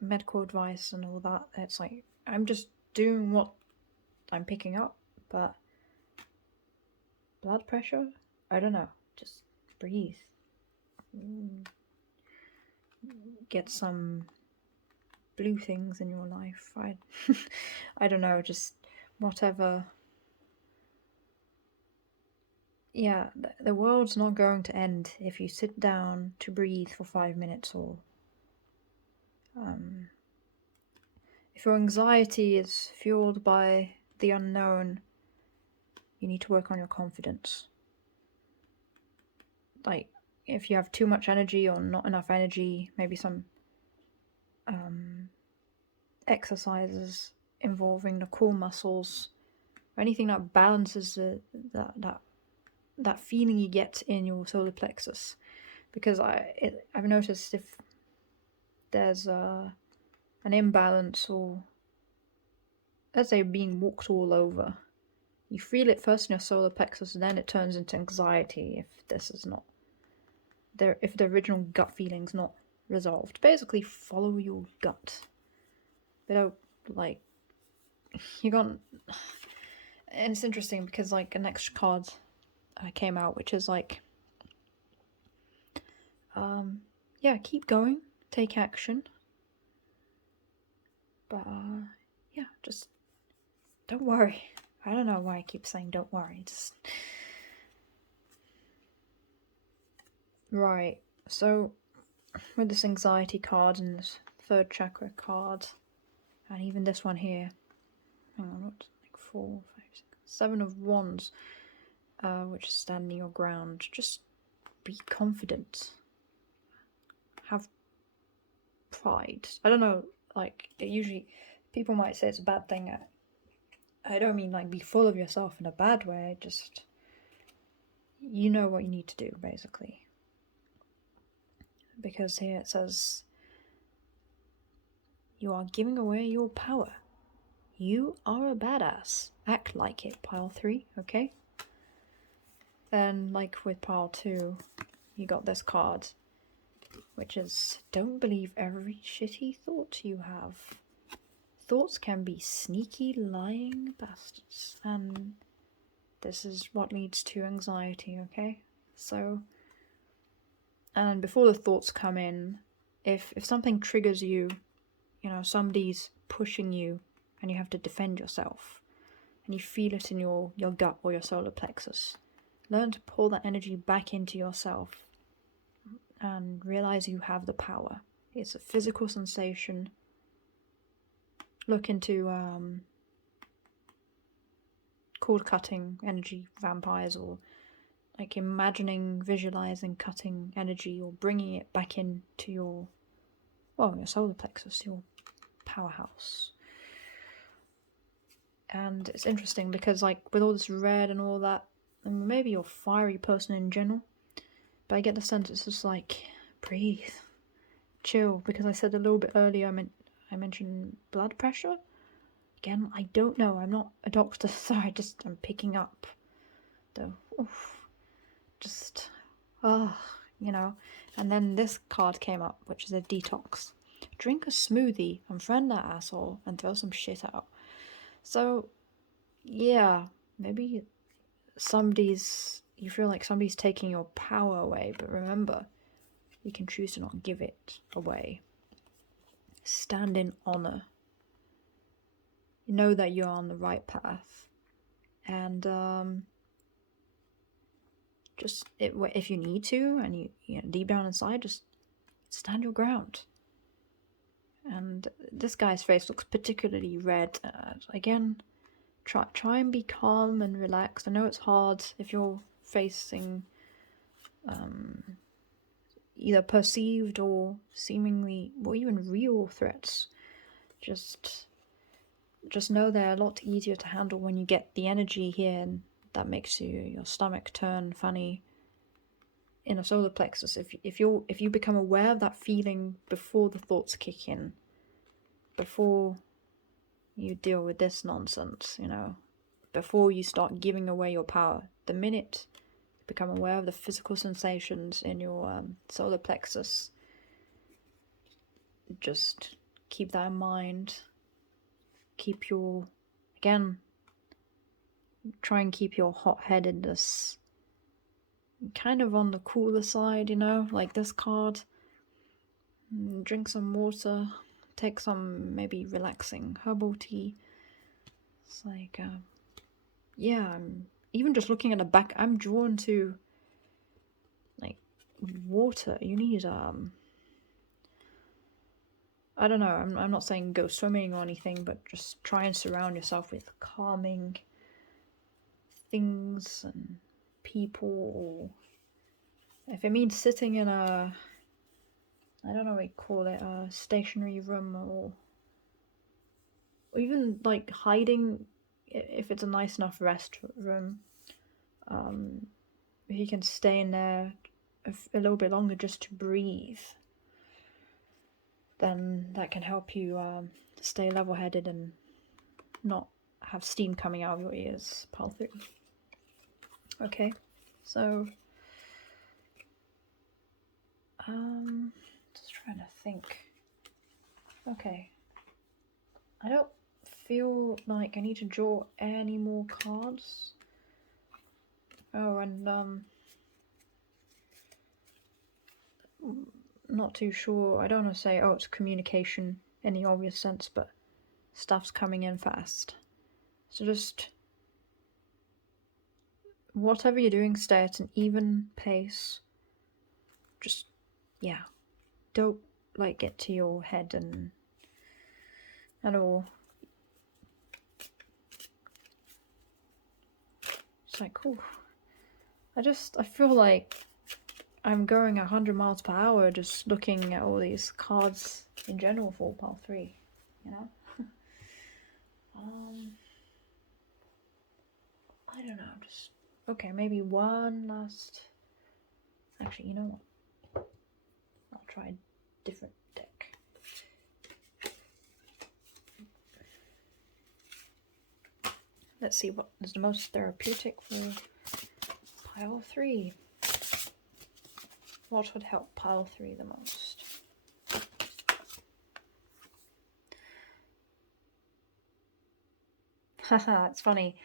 medical advice and all that. It's like, I'm just doing what I'm picking up, but blood pressure? I don't know. Just breathe. Get some blue things in your life. I don't know, just whatever. Yeah, the world's not going to end if you sit down to breathe for 5 minutes, or if your anxiety is fueled by the unknown, you need to work on your confidence. Like, if you have too much energy or not enough energy, maybe some exercises involving the core muscles, or anything that balances that feeling you get in your solar plexus. Because I've noticed if there's an imbalance, or let's say being walked all over, you feel it first in your solar plexus, and then it turns into anxiety if this is not there, if the original gut feeling's not resolved. Basically, follow your gut. But like, you got. And it's interesting because like an extra card came out, which is like, yeah, keep going, take action. But yeah, just don't worry. I don't know why I keep saying don't worry. Just right. So with this anxiety card and this third chakra card, and even this one here, hang on, what, like 4, 5, 6, 7 of Wands, which is standing your ground. Just be confident. Have pride. I don't know, like, usually people might say it's a bad thing. I don't mean like be full of yourself in a bad way, just you know what you need to do, basically. Because here it says you are giving away your power. You are a badass. Act like it, pile 3, okay? Then, like with pile 2, you got this card, which is don't believe every shitty thought you have. Thoughts can be sneaky, lying bastards, and this is what leads to anxiety, okay? So, and before the thoughts come in, if something triggers you, you know, somebody's pushing you and you have to defend yourself, and you feel it in your gut or your solar plexus, learn to pull that energy back into yourself and realize you have the power. It's a physical sensation. Look into cord cutting energy vampires, or like imagining, visualizing cutting energy or bringing it back into your solar plexus, your powerhouse. And it's interesting because like with all this red and all that, and maybe you're a fiery person in general, but I get the sense it's just like, breathe, chill, because I said a little bit earlier, I mentioned blood pressure. Again, I don't know, I'm not a doctor, so I'm picking up the, you know. And then this card came up, which is a detox. Drink a smoothie, unfriend that asshole, and throw some shit out. So, yeah, maybe you feel like somebody's taking your power away, but remember, you can choose to not give it away. Stand in honor. Know that you're on the right path. And just if you need to, and you know, deep down inside, just stand your ground. And this guy's face looks particularly red. Again, try and be calm and relaxed. I know it's hard if you're facing either perceived or seemingly, or even real threats. Just know they're a lot easier to handle when you get the energy here and that makes your stomach turn funny. In a solar plexus, if you become aware of that feeling before the thoughts kick in, before you deal with this nonsense, you know, before you start giving away your power, the minute you become aware of the physical sensations in your solar plexus, just keep that in mind. Keep your, again, try and keep your hot-headedness kind of on the cooler side, you know, like this card. Drink some water, take some maybe relaxing herbal tea. It's like, yeah, I'm even just looking at the back, I'm drawn to like water. You need I don't know, I'm not saying go swimming or anything, but just try and surround yourself with calming things and people. Or if it means sitting in a, I don't know what you call it, a stationary room, or even like hiding if it's a nice enough rest room. If you can stay in there a little bit longer just to breathe, then that can help you stay level-headed and not have steam coming out of your ears. Pile 3. Okay, so just trying to think. Okay, I don't feel like I need to draw any more cards. Oh, and not too sure. I don't want to say, oh, it's communication in the obvious sense, but stuff's coming in fast. So just whatever you're doing, stay at an even pace. Just, yeah, don't like get to your head and all. It's like, cool. I feel like I'm going 100 miles per hour just looking at all these cards in general for pile 3, you know? I don't know, just, okay, maybe one last, actually, you know what? I'll try a different deck. Let's see what is the most therapeutic for pile 3. What would help pile 3 the most? Haha, it's funny.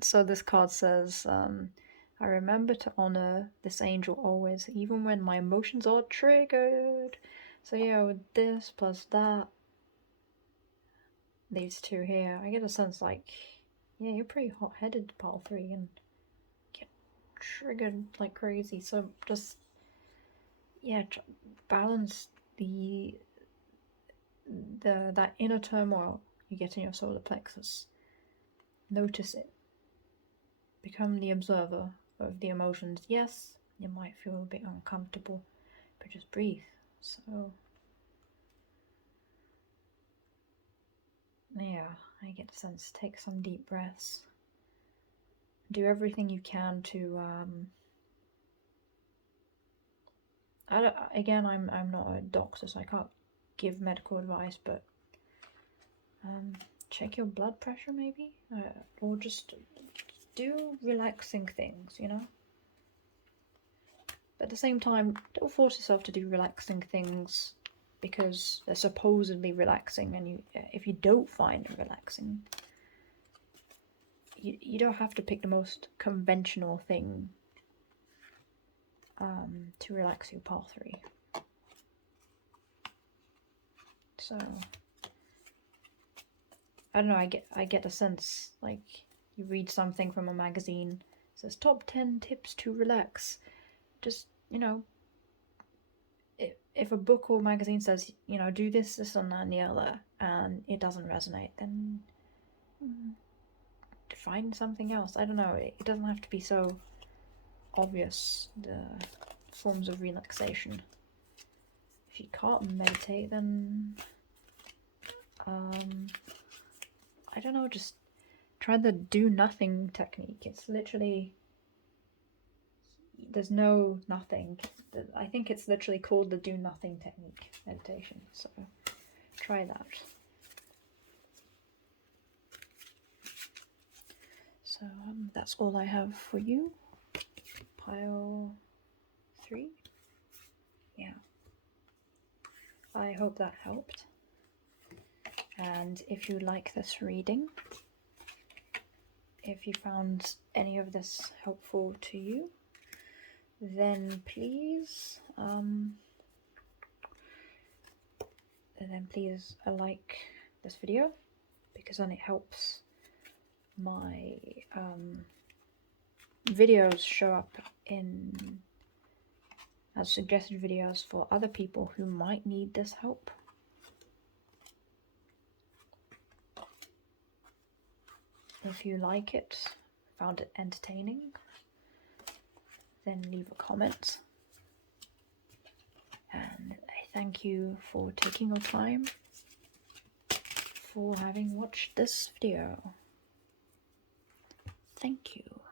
So this card says, I remember to honor this angel always, even when my emotions are triggered. So yeah, with this plus that, these two here, I get a sense like, yeah, you're pretty hot-headed, pile 3, and get triggered like crazy. So just, yeah, balance that inner turmoil you get in your solar plexus. Notice it. Become the observer of the emotions. Yes, you might feel a bit uncomfortable, but just breathe. So, yeah, I get the sense. Take some deep breaths. Do everything you can to, again, I'm not a doctor, so I can't give medical advice, but check your blood pressure maybe, or just do relaxing things, you know? But at the same time, don't force yourself to do relaxing things because they're supposedly relaxing, and if you don't find it relaxing, you don't have to pick the most conventional thing to relax your pile 3. So I don't know, I get a sense like you read something from a magazine, it says top 10 tips to relax. Just, you know, if a book or magazine says, you know, do this, this, and that, and the other, and it doesn't resonate, then find something else. I don't know, it doesn't have to be so obvious, the forms of relaxation. If you can't meditate, then I don't know, just try the do nothing technique. It's literally, there's no nothing. I think it's literally called the do nothing technique meditation. So try that. So that's all I have for you. Pile 3. Yeah. I hope that helped. And if you like this reading, if you found any of this helpful to you, then please like this video, because then it helps my videos show up in as suggested videos for other people who might need this help. If you like it, found it entertaining, then leave a comment. And I thank you for taking your time, for having watched this video. Thank you.